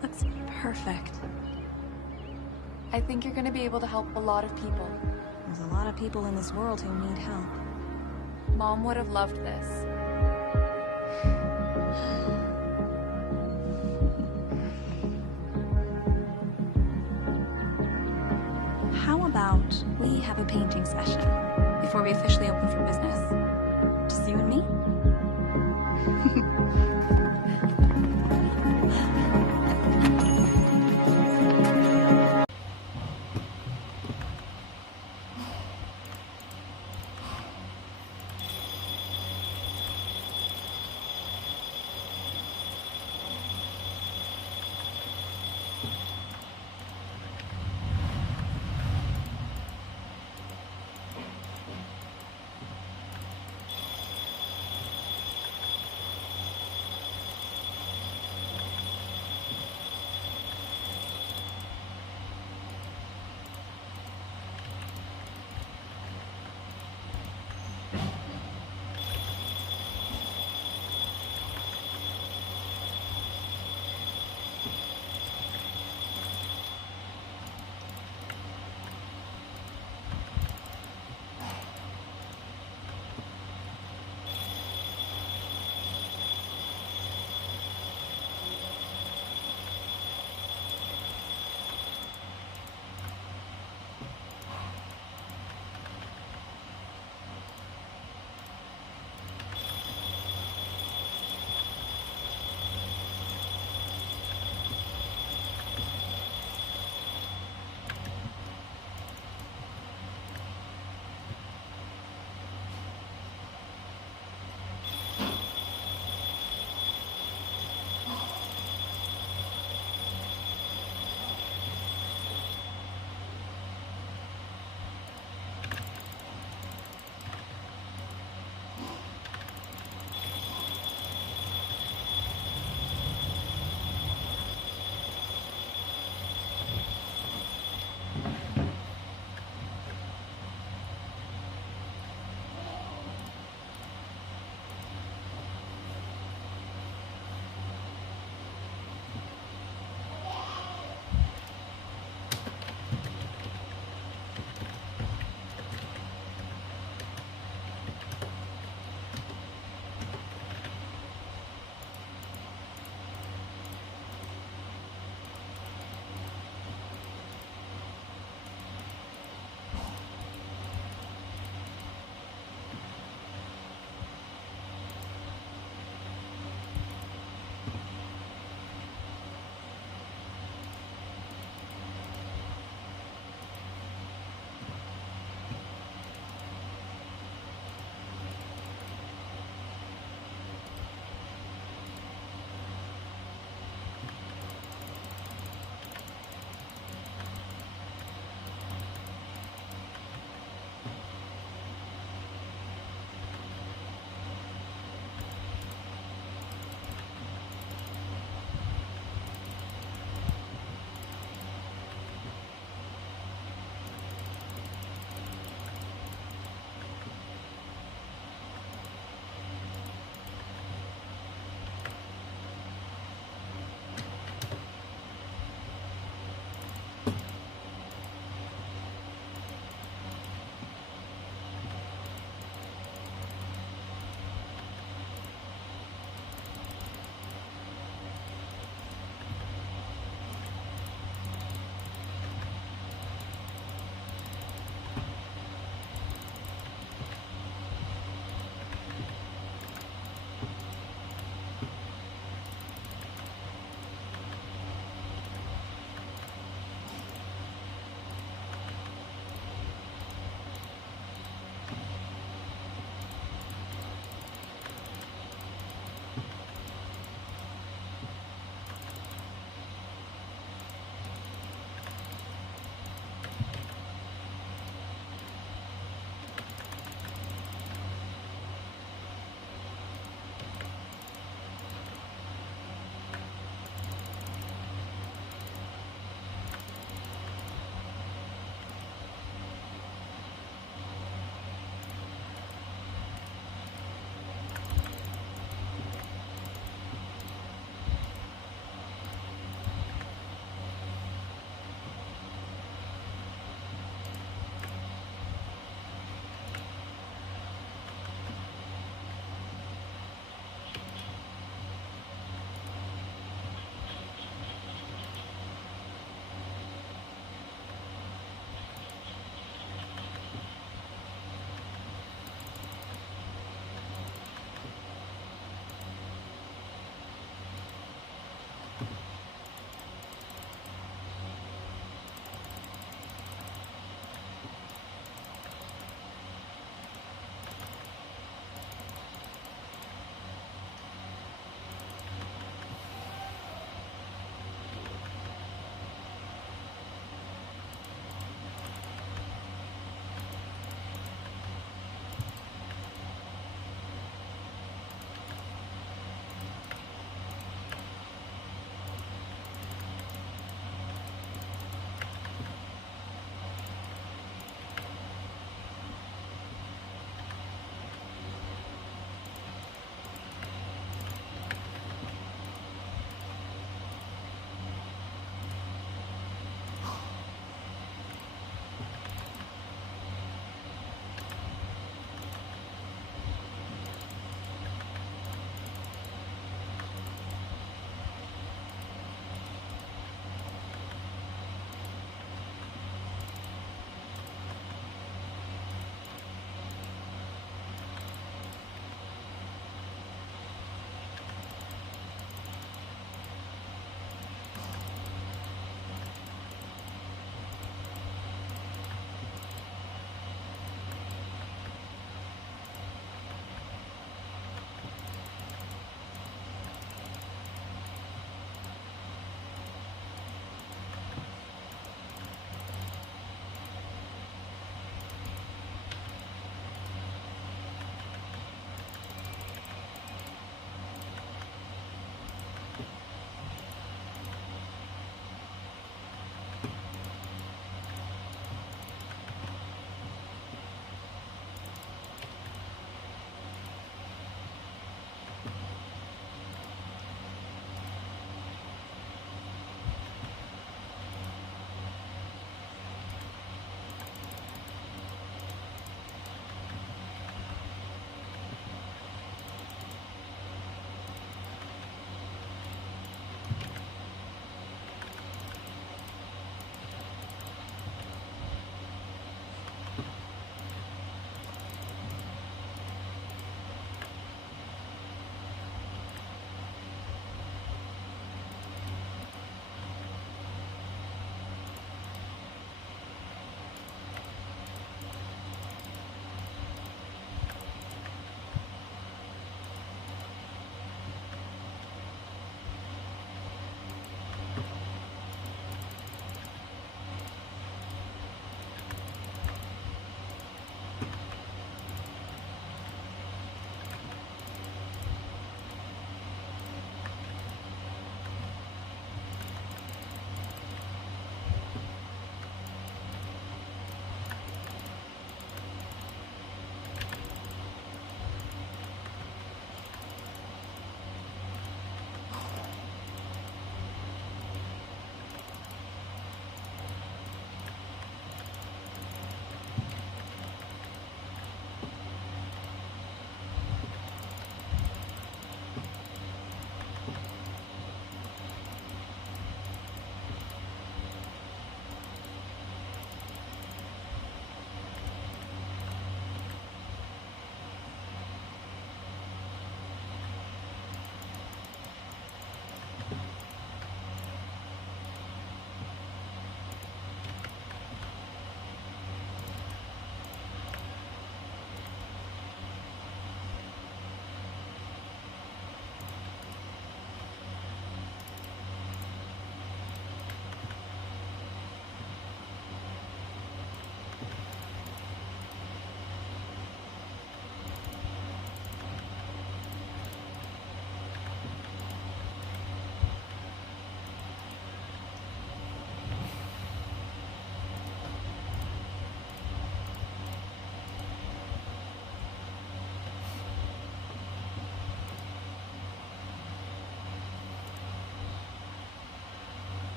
That's perfect. I think you're gonna be able to help a lot of people. There's a lot of people in this world who need help. Mom would have loved this. How about we have a painting session before we officially open for business?